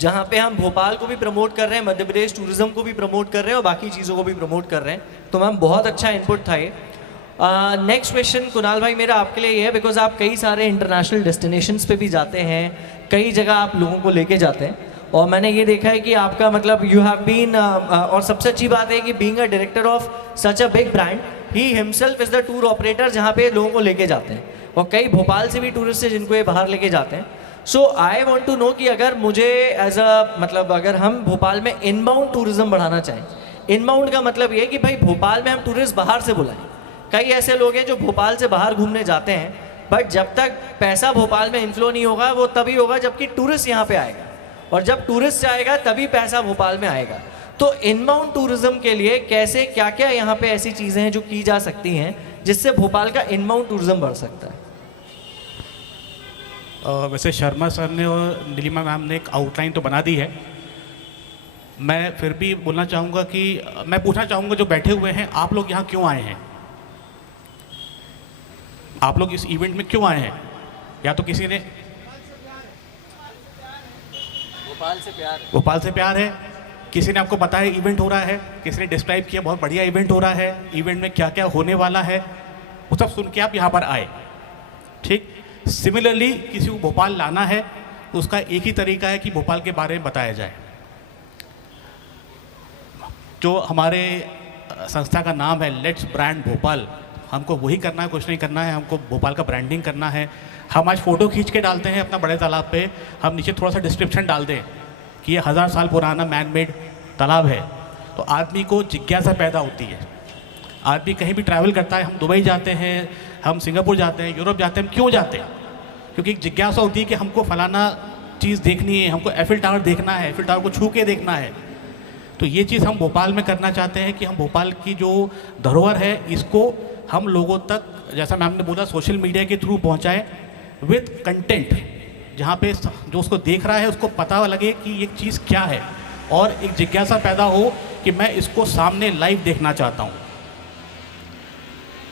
जहाँ पे हम भोपाल को भी प्रमोट कर रहे हैं, मध्य प्रदेश टूरिज़्म को भी प्रमोट कर रहे हैं और बाकी चीज़ों को भी प्रमोट कर रहे हैं। तो मैम बहुत अच्छा इनपुट था ये। नेक्स्ट क्वेश्चन कुणाल भाई मेरा आपके लिए ये है, बिकॉज आप कई सारे इंटरनेशनल डेस्टिनेशंस पे भी जाते हैं, कई जगह आप लोगों को लेके जाते हैं, और मैंने ये देखा है कि आपका मतलब यू हैव बीन, और सबसे अच्छी बात है कि being a director of such a big brand, he himself is the tour operator जहाँ पे लोगों को लेके जाते हैं, और कई भोपाल से भी टूरिस्ट हैं जिनको ये बाहर लेके जाते हैं। सो आई वॉन्ट टू नो कि अगर मुझे एज अ मतलब अगर हम भोपाल में इनबाउंड टूरिज़्म बढ़ाना चाहें, इनबाउंड का मतलब ये कि भाई भोपाल में हम टूरिस्ट बाहर से बुलाएं। कई ऐसे लोग हैं जो भोपाल से बाहर घूमने जाते हैं, बट जब तक पैसा भोपाल में इन्फ्लो नहीं होगा वो तभी होगा जबकि टूरिस्ट यहाँ पे आएगा, और जब टूरिस्ट आएगा तभी पैसा भोपाल में आएगा। तो इनबाउंड टूरिज़्म के लिए कैसे क्या क्या यहाँ पे ऐसी चीज़ें हैं जो की जा सकती हैं जिससे भोपाल का इनबाउंड टूरिज़्म बढ़ सकता है? वैसे शर्मा सर ने और नीलिमा मैम ने एक आउटलाइन तो बना दी है। मैं फिर भी बोलना चाहूँगा कि मैं पूछना चाहूँगा जो बैठे हुए हैं, आप लोग यहाँ क्यों आए हैं? आप लोग इस इवेंट में क्यों आए हैं? या तो किसी ने भोपाल से प्यार है, किसी ने आपको बताया इवेंट हो रहा है, किसी ने डिस्क्राइब किया बहुत बढ़िया इवेंट हो रहा है, इवेंट में क्या क्या होने वाला है, वो सब सुन के आप यहाँ पर आए। ठीक सिमिलरली किसी को भोपाल लाना है, उसका एक ही तरीका है कि भोपाल के बारे में बताया जाए। जो हमारे संस्था का नाम है लेट्स ब्रांड भोपाल, हमको वही करना है, कुछ नहीं करना है, हमको भोपाल का ब्रांडिंग करना है। हम आज फ़ोटो खींच के डालते हैं अपना बड़े तालाब पे, हम नीचे थोड़ा सा डिस्क्रिप्शन डाल दें कि ये 1000 साल पुराना मैन मेड तालाब है, तो आदमी को जिज्ञासा पैदा होती है। आदमी कहीं भी ट्रैवल करता है, हम दुबई जाते हैं, हम सिंगापुर जाते हैं, यूरोप जाते हैं, हम क्यों जाते हैं? क्योंकि एक जिज्ञासा होती है कि हमको फलाना चीज़ देखनी है, हमको एफिल टावर देखना है, एफिल टावर को छू के देखना है। तो ये चीज़ हम भोपाल में करना चाहते हैं कि हम भोपाल की जो धरोहर है इसको हम लोगों तक, जैसा मैम ने बोला, सोशल मीडिया के थ्रू पहुंचाएं विद कंटेंट, जहाँ पे जो उसको देख रहा है उसको पता लगे कि ये चीज़ क्या है और एक जिज्ञासा पैदा हो कि मैं इसको सामने लाइव देखना चाहता हूँ।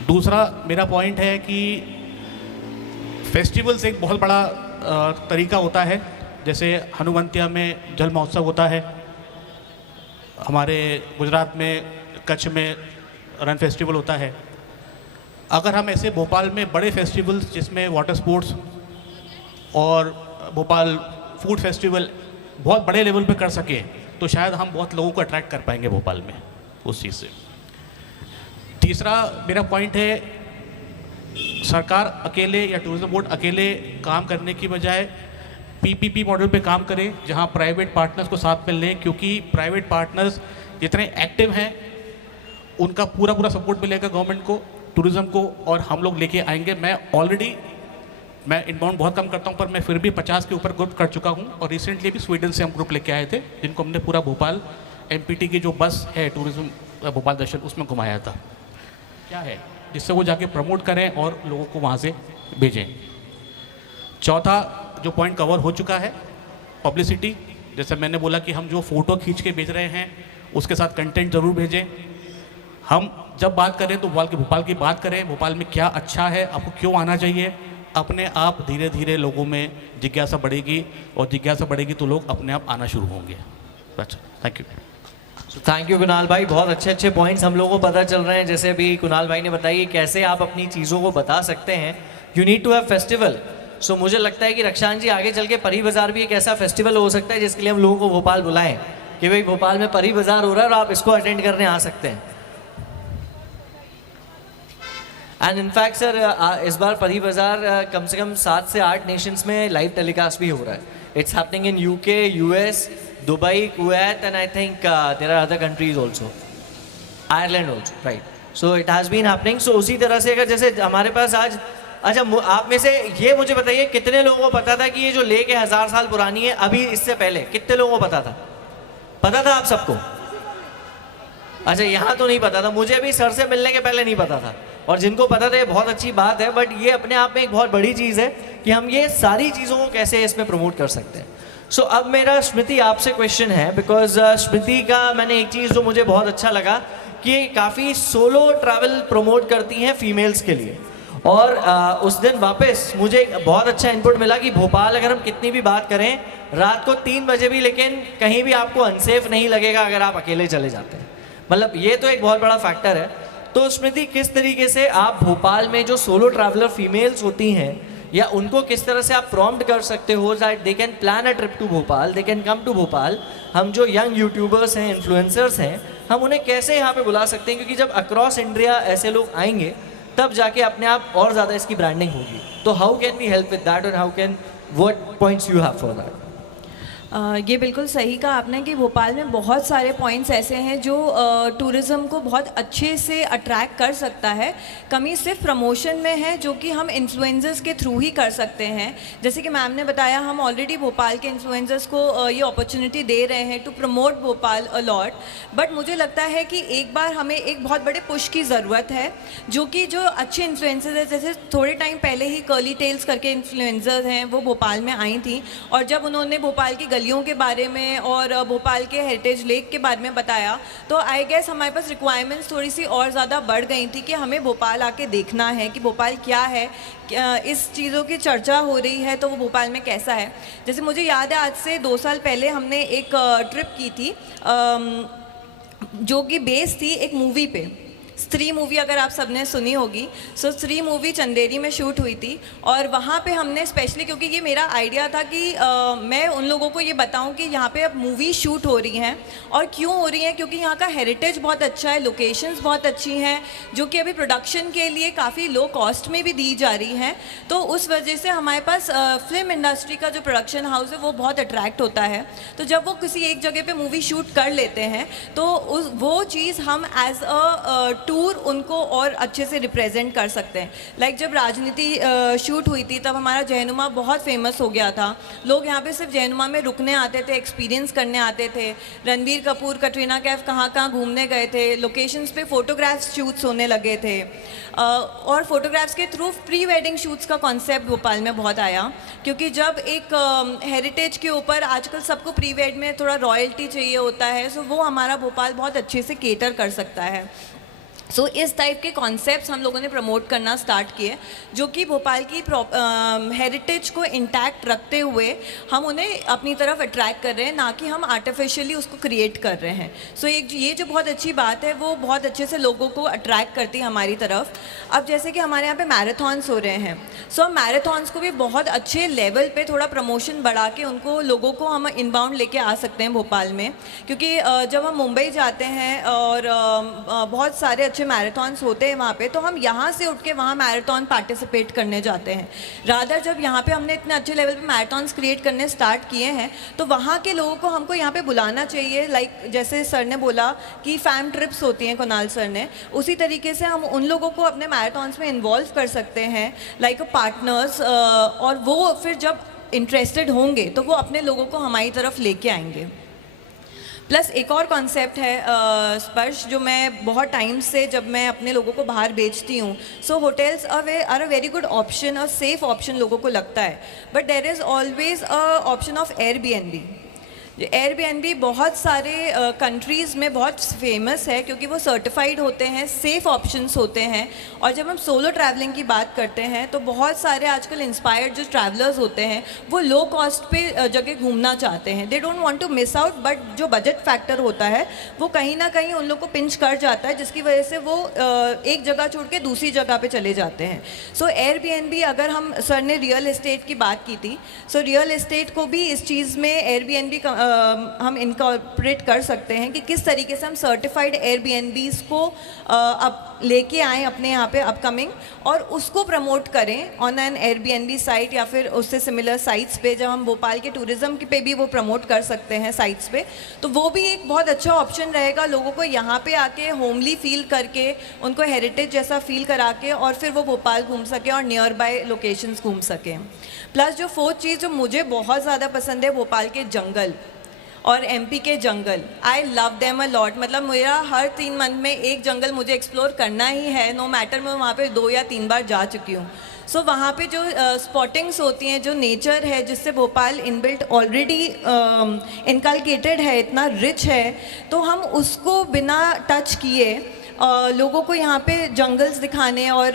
दूसरा मेरा पॉइंट है कि फेस्टिवल्स एक बहुत बड़ा तरीका होता है। जैसे हनुवंतिया में जल महोत्सव होता है, हमारे गुजरात में कच्छ में रन फेस्टिवल होता है। अगर हम ऐसे भोपाल में बड़े फेस्टिवल्स जिसमें वाटर स्पोर्ट्स और भोपाल फूड फेस्टिवल बहुत बड़े लेवल पे कर सके तो शायद हम बहुत लोगों को अट्रैक्ट कर पाएंगे भोपाल में उस चीज़ से। तीसरा मेरा पॉइंट है, सरकार अकेले या टूरिज्म बोर्ड अकेले काम करने की बजाय पीपीपी मॉडल पे काम करें, जहां प्राइवेट पार्टनर्स को साथ में लें, क्योंकि प्राइवेट पार्टनर्स जितने एक्टिव हैं उनका पूरा पूरा सपोर्ट मिलेगा गवर्नमेंट को, टूरिज्म को, और हम लोग लेके आएंगे। मैं इनबाउंड बहुत कम करता हूं, पर मैं फिर भी 50 के ऊपर ग्रुप कर चुका हूं, और रिसेंटली भी स्वीडन से हम ग्रुप लेके आए थे जिनको हमने पूरा भोपाल एमपीटी की जो बस है टूरिज्म भोपाल दर्शन उसमें घुमाया था। क्या है जिससे वो जाके प्रमोट करें और लोगों को वहाँ से भेजें। चौथा जो पॉइंट कवर हो चुका है, पब्लिसिटी। जैसे मैंने बोला कि हम जो फ़ोटो खींच के भेज रहे हैं उसके साथ कंटेंट ज़रूर भेजें। हम जब बात करें तो भोपाल की बात करें, भोपाल में क्या अच्छा है, आपको क्यों आना चाहिए। अपने आप धीरे धीरे लोगों में जिज्ञासा बढ़ेगी, और जिज्ञासा बढ़ेगी तो लोग अपने आप आना शुरू होंगे। अच्छा, thank you. Thank you Kunal भाई, बहुत अच्छे अच्छे पॉइंट्स हम लोगों को पता चल रहे हैं। जैसे अभी कुणाल भाई ने बताया कैसे आप अपनी चीज़ों को बता सकते हैं। You need to have festival. So मुझे लगता है कि रक्षान जी आगे चल के परी बाज़ार भी एक ऐसा फेस्टिवल हो सकता है जिसके लिए हम लोगों को भोपाल बुलाएं कि भाई भोपाल में परी बाज़ार हो रहा है और आप इसको अटेंड करने आ सकते हैं। एंड इनफैक्ट सर इस बार परी बाज़ार कम से कम 7 से 8 नेशंस में लाइव टेलीकास्ट भी हो रहा है। It's happening in UK, US, Dubai, Kuwait, and I think there are other countries also, Ireland also, right? So it has been happening. So उसी तरह से अगर जैसे हमारे पास आज, अच्छा आप में से ये मुझे बताइए कितने लोगों को पता था कि ये जो लेक है 1000 साल पुरानी है? अभी इससे पहले कितने लोगों को पता था? पता था आप सबको? अच्छा, यहाँ तो नहीं पता था, मुझे भी सर से मिलने के पहले नहीं पता था, और जिनको पता था ये बहुत अच्छी बात है। बट ये अपने आप में एक बहुत बड़ी चीज़ है कि हम ये सारी चीज़ों को कैसे इसमें प्रमोट कर सकते हैं। सो अब मेरा स्मृति आपसे क्वेश्चन है, बिकॉज स्मृति का मैंने एक चीज़ जो मुझे बहुत अच्छा लगा कि काफ़ी सोलो ट्रैवल प्रमोट करती हैं फीमेल्स के लिए, और उस दिन वापस मुझे बहुत अच्छा इनपुट मिला कि भोपाल अगर हम कितनी भी बात करें रात को 3 बजे भी, लेकिन कहीं भी आपको अनसेफ नहीं लगेगा अगर आप अकेले चले जाते हैं। मतलब ये तो एक बहुत बड़ा फैक्टर है। तो स्मृति, किस तरीके से आप भोपाल में जो सोलो ट्रैवलर फीमेल्स होती हैं, या उनको किस तरह से आप प्रॉम्प्ट कर सकते हो that they can plan a trip to Bhopal, they can come to Bhopal. हम जो यंग यूट्यूबर्स हैं, इन्फ्लुएंसर्स हैं, हम उन्हें कैसे यहाँ पे बुला सकते हैं? क्योंकि जब अक्रॉस इंडिया ऐसे लोग आएंगे तब जाके अपने आप और ज़्यादा इसकी ब्रांडिंग होगी। तो how can we help with that, और how can, what points you have for that? ये बिल्कुल सही कहा आपने कि भोपाल में बहुत सारे पॉइंट्स ऐसे हैं जो टूरिज़्म को बहुत अच्छे से अट्रैक्ट कर सकता है। कमी सिर्फ प्रमोशन में है, जो कि हम इन्फ्लुएंसर्स के थ्रू ही कर सकते हैं। जैसे कि मैम ने बताया, हम ऑलरेडी भोपाल के इन्फ्लुएंसर्स को ये अपॉर्चुनिटी दे रहे हैं to promote Bhopal a lot. But मुझे लगता है कि एक बार हमें एक बहुत बड़े पुश की ज़रूरत है, जो कि जो अच्छे इन्फ्लुएंसर्स हैं, जैसे थोड़े टाइम पहले ही कर्ली टेल्स करके इन्फ्लुएंसर्स हैं, वो भोपाल में आई थी, और जब उन्होंने भोपाल की गलियों के बारे में और भोपाल के हेरिटेज लेक के बारे में बताया, तो आई गेस हमारे पास रिक्वायरमेंट्स थोड़ी सी और ज़्यादा बढ़ गई थी कि हमें भोपाल आके देखना है कि भोपाल क्या है, इस चीज़ों की चर्चा हो रही है तो वो भोपाल में कैसा है। जैसे मुझे याद है, आज से 2 साल पहले हमने एक ट्रिप की थी जो कि बेस थी एक मूवी पे, स्त्री मूवी अगर आप सबने सुनी होगी, सो स्त्री मूवी चंदेरी में शूट हुई थी और वहाँ पे हमने स्पेशली, क्योंकि ये मेरा आइडिया था कि मैं उन लोगों को ये बताऊँ कि यहाँ पे अब मूवी शूट हो रही हैं और क्यों हो रही हैं, क्योंकि यहाँ का हेरिटेज बहुत अच्छा है, लोकेशंस बहुत अच्छी हैं जो कि अभी प्रोडक्शन के लिए काफ़ी लो कॉस्ट में भी दी जा रही हैं। तो उस वजह से हमारे पास फिल्म इंडस्ट्री का जो प्रोडक्शन हाउस है वो बहुत अट्रैक्ट होता है। तो जब वो किसी एक जगह पे मूवी शूट कर लेते हैं तो वो चीज़ हम एज अ टूर उनको और अच्छे से रिप्रेजेंट कर सकते हैं। लाइक जब राजनीति शूट हुई थी तब हमारा जहनुमा बहुत फेमस हो गया था। लोग यहाँ पे सिर्फ जहनुमा में रुकने आते थे, एक्सपीरियंस करने आते थे। रणबीर कपूर, कटरीना कैफ कहाँ घूमने गए थे, लोकेशंस पे फोटोग्राफ्स शूट्स होने लगे थे और फोटोग्राफ्स के थ्रू प्री वेडिंग शूट्स का कॉन्सेप्ट भोपाल में बहुत आया, क्योंकि जब एक हेरिटेज के ऊपर आजकल सबको प्री वेड में थोड़ा रॉयल्टी चाहिए होता है, सो वो हमारा भोपाल बहुत अच्छे से केटर कर सकता है। सो इस टाइप के कॉन्सेप्ट्स हम लोगों ने प्रमोट करना स्टार्ट किए, जो कि भोपाल की हेरिटेज को इंटैक्ट रखते हुए हम उन्हें अपनी तरफ अट्रैक्ट कर रहे हैं, ना कि हम आर्टिफिशियली उसको क्रिएट कर रहे हैं। सो ये जो बहुत अच्छी बात है वो बहुत अच्छे से लोगों को अट्रैक्ट करती है हमारी तरफ। अब जैसे कि हमारे यहाँ पे मैराथन्स हो रहे हैं, सो हम मैराथन्स को भी बहुत अच्छे लेवल पे थोड़ा प्रमोशन बढ़ा के उनको लोगों को हम इनबाउंड लेके आ सकते हैं भोपाल में, क्योंकि जब हम मुंबई जाते हैं और बहुत सारे अच्छे मैराथन्स होते हैं वहाँ पे, तो हम यहाँ से उठ के वहाँ मैराथन पार्टिसिपेट करने जाते हैं। रादर जब यहाँ पे हमने इतने अच्छे लेवल पे मैराथन्स क्रिएट करने स्टार्ट किए हैं तो वहाँ के लोगों को हमको यहाँ पे बुलाना चाहिए। लाइक जैसे सर ने बोला कि फैम ट्रिप्स होती हैं, कुणाल सर ने, उसी तरीके से हम उन लोगों को अपने मैराथन्स में इन्वॉल्व कर सकते हैं लाइक पार्टनर्स, और वो फिर जब इंटरेस्टेड होंगे तो वो अपने लोगों को हमारी तरफ लेके आएंगे। प्लस एक और कॉन्सेप्ट है स्पर्श, जो मैं बहुत टाइम से जब मैं अपने लोगों को बाहर बेचती हूँ, so hotels are a very good option और सेफ ऑप्शन लोगों को लगता है, but there is always a option of Airbnb. Airbnb बहुत सारे कंट्रीज़ में बहुत फेमस है क्योंकि वो सर्टिफाइड होते हैं, सेफ़ ऑप्शंस होते हैं। और जब हम सोलो ट्रैवलिंग की बात करते हैं तो बहुत सारे आजकल इंस्पायर्ड जो ट्रैवलर्स होते हैं वो लो कॉस्ट पे जगह घूमना चाहते हैं, they don't want to miss out, but जो बजट फैक्टर होता है वो कहीं ना कहीं उन लोग को पिंच कर जाता है, जिसकी वजह से वो एक जगह छोड़ के दूसरी जगह पे चले जाते हैं। सो एयरबीएनबी, अगर हम सर ने रियल एस्टेट की बात की थी, सो रियल एस्टेट को भी इस चीज़ में एयरबीएनबी हम इनकॉर्पोरेट कर सकते हैं कि किस तरीके से हम सर्टिफाइड एयरबीएनबीज़ को अब लेके आएँ अपने यहाँ पे अपकमिंग, और उसको प्रमोट करें ऑन एन एयरबीएनबी साइट या फिर उससे सिमिलर साइट्स पे। जब हम भोपाल के टूरिज़्म पे भी वो प्रमोट कर सकते हैं साइट्स पे, तो वो भी एक बहुत अच्छा ऑप्शन रहेगा लोगों को यहाँ पे आके होमली फील करके, उनको हेरिटेज जैसा फील करा के और फिर वो भोपाल घूम सकें और नियर बाय लोकेशंस घूम सकें। प्लस जो फोर्थ चीज़ जो मुझे बहुत ज़्यादा पसंद है, भोपाल के जंगल और एमपी के जंगल, I love them a lot. मतलब मेरा हर 3 मंथ में एक जंगल मुझे एक्सप्लोर करना ही है, नो मैटर मैं वहाँ पे 2 या 3 बार जा चुकी हूँ। सो वहाँ पे जो स्पॉटिंग्स होती हैं, जो नेचर है जिससे भोपाल इनबिल्ट ऑलरेडी इनकलकेटेड है, इतना रिच है, तो हम उसको बिना टच किए लोगों को यहाँ पे जंगल्स दिखाने और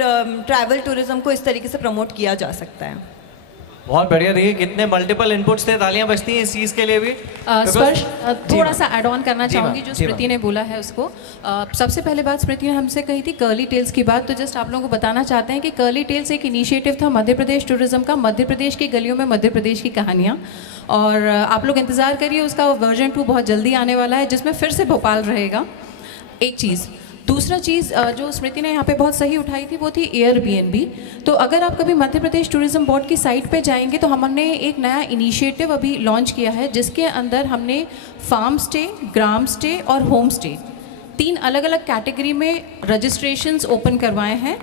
ट्रैवल टूरिज़्म को इस तरीके से प्रमोट किया जा सकता है। बहुत बढ़िया रही, कितने मल्टीपल इनपुट्स थे, तालियां बजती हैं इस चीज़ के लिए भी। स्पर्श, थोड़ा सा ऐड ऑन करना जी चाहूँगी मैम, जो जी स्मृति ने बोला है उसको। सबसे पहले बात स्मृति ने हमसे कही थी कर्ली टेल्स की बात, तो जस्ट आप लोगों को बताना चाहते हैं कि कर्ली टेल्स एक इनिशिएटिव था मध्य प्रदेश टूरिज़्म का, मध्य प्रदेश की गलियों में मध्य प्रदेश की कहानियाँ, और आप लोग इंतज़ार करिए, उसका वर्जन 2 बहुत जल्दी आने वाला है जिसमें फिर से भोपाल रहेगा। एक चीज़, दूसरा चीज़ जो स्मृति ने यहाँ पे बहुत सही उठाई थी वो थी एयरबीएनबी। तो अगर आप कभी मध्य प्रदेश टूरिज़्म बोर्ड की साइट पे जाएंगे तो हमने एक नया इनिशिएटिव अभी लॉन्च किया है, जिसके अंदर हमने फार्म स्टे, ग्राम स्टे और होम स्टे 3 अलग अलग कैटेगरी में रजिस्ट्रेशंस ओपन करवाए हैं,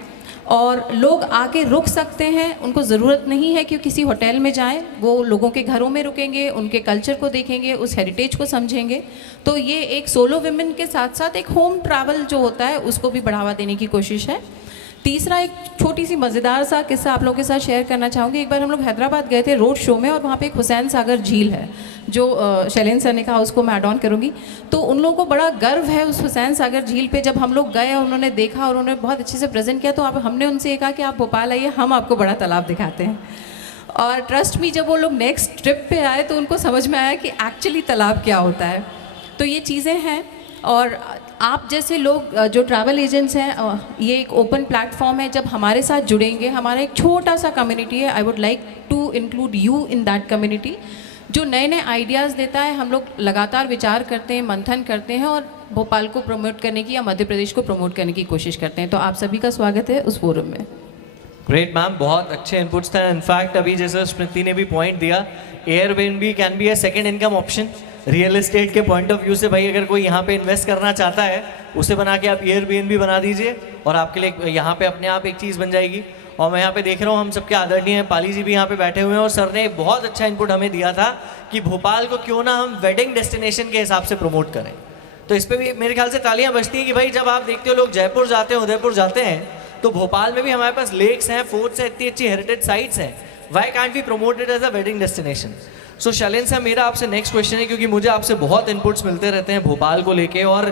और लोग आके रुक सकते हैं। उनको ज़रूरत नहीं है कि किसी होटल में जाएं, वो लोगों के घरों में रुकेंगे, उनके कल्चर को देखेंगे, उस हेरिटेज को समझेंगे। तो ये एक सोलो विमेन के साथ साथ एक होम ट्रैवल जो होता है उसको भी बढ़ावा देने की कोशिश है। तीसरा, एक छोटी सी मज़ेदार सा किस्सा आप लोगों के साथ शेयर करना चाहूँगी। एक बार हम लोग हैदराबाद गए थे रोड शो में, और वहाँ पे एक हुसैन सागर झील है जो शैलेंद्र सर ने कहा, उसको मैं ऐड ऑन करूँगी। तो उन लोगों को बड़ा गर्व है उस हुसैन सागर झील पे। जब हम लोग गए और उन्होंने देखा और उन्होंने बहुत अच्छे से प्रेजेंट किया, तो हमने उनसे ये कहा कि आप भोपाल आइए, हम आपको बड़ा तालाब दिखाते हैं। और ट्रस्ट मी, जब वो लोग नेक्स्ट ट्रिप पे आए तो उनको समझ में आया कि एक्चुअली तालाब क्या होता है। तो ये चीज़ें हैं। और आप जैसे लोग जो ट्रैवल एजेंट्स हैं, ये एक ओपन प्लेटफॉर्म है, जब हमारे साथ जुड़ेंगे, हमारा एक छोटा सा कम्युनिटी है, I would like to include you in that community, जो नए नए आइडियाज़ देता है। हम लोग लगातार विचार करते हैं, मंथन करते हैं और भोपाल को प्रमोट करने की या मध्य प्रदेश को प्रमोट करने की कोशिश करते हैं। तो आप सभी का स्वागत है उस फोरम में। ग्रेट मैम, बहुत अच्छे इनपुट्स थे। इनफैक्ट अभी जैसे स्मृति ने भी पॉइंट दिया, Airbnb can be a second income option. Real estate के पॉइंट ऑफ व्यू से भाई अगर कोई यहाँ पे इन्वेस्ट करना चाहता है, उसे बना के आप एयरबीएनबी बना दीजिए और आपके लिए यहाँ पे अपने आप एक चीज़ बन जाएगी। और मैं यहाँ पे देख रहा हूँ हम सबके आदरणीय पाली जी भी यहाँ पे बैठे हुए हैं और सर ने बहुत अच्छा इनपुट हमें दिया था कि भोपाल को क्यों ना हम वेडिंग डेस्टिनेशन के हिसाब से प्रमोट करें। तो इस पर भी मेरे ख्याल से तालियां बजती हैं कि भाई जब आप देखते हो लोग जयपुर जाते हैं, उदयपुर जाते हैं, तो भोपाल में भी हमारे पास लेक्स हैं, फोर्ट्स हैं, इतनी अच्छी हेरिटेज साइट्स हैं, why can't we promoted as a wedding destination. So Shailen साहब, मेरा आपसे नेक्स्ट क्वेश्चन है, क्योंकि मुझे आपसे बहुत इनपुट्स मिलते रहते हैं भोपाल को लेके, और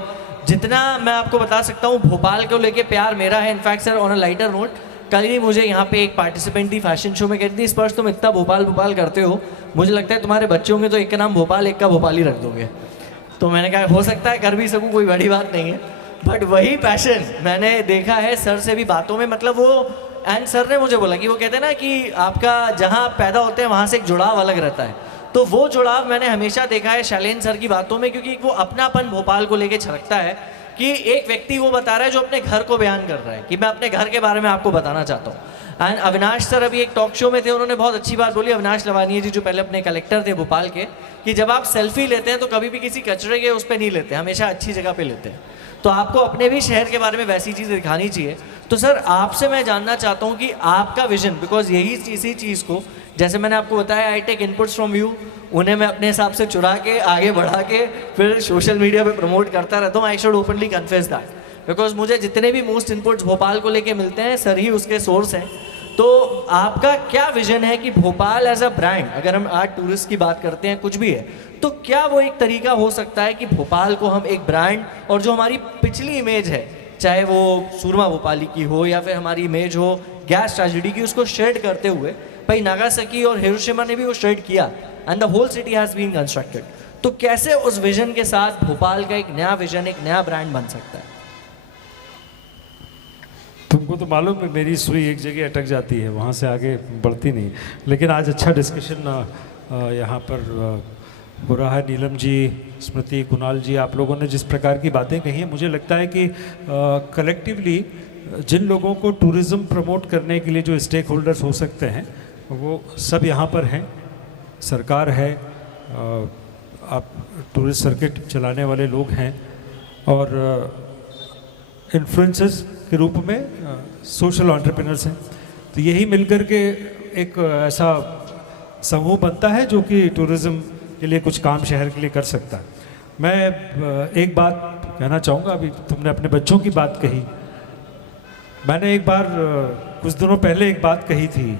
जितना मैं आपको बता सकता हूँ भोपाल को लेके प्यार मेरा है। In fact sir, on a lighter note, कल ही मुझे यहाँ पे एक पार्टिसिपेंट थी फैशन शो में, कहती थी स्पर्श तुम इतना भोपाल भोपाल करते हो, मुझे लगता है तुम्हारे बच्चे होंगे तो एक का नाम भोपाल, एक का भोपाल ही रख दोगे। तो मैंने कहा हो सकता है, कर भी सकूँ, कोई बड़ी बात नहीं है। बट वही पैशन मैंने देखा है सर से भी बातों में, मतलब वो, एंड सर ने मुझे बोला कि वो कहते हैं ना कि आपका जहाँ आप पैदा होते हैं वहाँ से एक जुड़ाव अलग रहता है, तो वो जुड़ाव मैंने हमेशा देखा है शैलेन सर की बातों में, क्योंकि वो अपनापन भोपाल को लेके छलकता है कि एक व्यक्ति वो बता रहा है जो अपने घर को बयान कर रहा है कि मैं अपने घर के बारे में आपको बताना चाहता हूँ। एंड अविनाश सर अभी एक टॉक शो में थे, उन्होंने बहुत अच्छी बात बोली, अविनाश लवानिया जी जो पहले अपने कलेक्टर थे भोपाल के, कि जब आप सेल्फी लेते हैं तो कभी भी किसी कचरे के उस पर नहीं लेते, हमेशा अच्छी जगह पे लेते हैं। तो आपको अपने भी शहर के बारे में वैसी चीज़ दिखानी चाहिए। तो सर आपसे मैं जानना चाहता हूँ कि आपका विजन, बिकॉज यही इसी चीज़ को, जैसे मैंने आपको बताया, I take inputs from you, उन्हें मैं अपने हिसाब से चुरा के आगे बढ़ा के फिर सोशल मीडिया पे प्रमोट करता रहता हूँ। I should openly confess that, because मुझे जितने भी मोस्ट इनपुट्स भोपाल को लेके मिलते हैं सर ही उसके सोर्स हैं। तो आपका क्या विजन है कि भोपाल एज अ ब्रांड, अगर हम आज टूरिस्ट की बात करते हैं, कुछ भी है, तो क्या वो एक तरीका हो सकता है कि भोपाल को हम एक ब्रांड, और जो हमारी पिछली इमेज है, चाहे वो सूरमा भोपाली की हो या फिर हमारी इमेज हो गैस ट्रेजेडी की, उसको शेड करते हुए, भाई नागासाकी और हिरोशिमा ने भी वो शेड किया and the whole city has been constructed, तो कैसे उस विजन के साथ भोपाल का एक नया विजन, एक नया ब्रांड बन सकता है? तुमको तो मालूम है मेरी सुई एक जगह अटक जाती है, वहाँ से आगे बढ़ती नहीं। लेकिन आज अच्छा डिस्कशन यहाँ पर हो रहा है। नीलम जी, स्मृति, कुणाल जी, आप लोगों ने जिस प्रकार की बातें कही हैं, मुझे लगता है कि कलेक्टिवली जिन लोगों को टूरिज़्म प्रमोट करने के लिए जो स्टेक होल्डर्स हो सकते हैं वो सब यहाँ पर हैं। सरकार है, आप टूरिस्ट सर्किट चलाने वाले लोग हैं, और इन्फ्लुएंसर्स के रूप में सोशल एंटरप्रेन्योर्स हैं। तो यही मिलकर के एक ऐसा समूह बनता है जो कि टूरिज़्म के लिए कुछ काम शहर के लिए कर सकता है। मैं एक बात कहना चाहूँगा, अभी तुमने अपने बच्चों की बात कही, मैंने एक बार कुछ दिनों पहले एक बात कही थी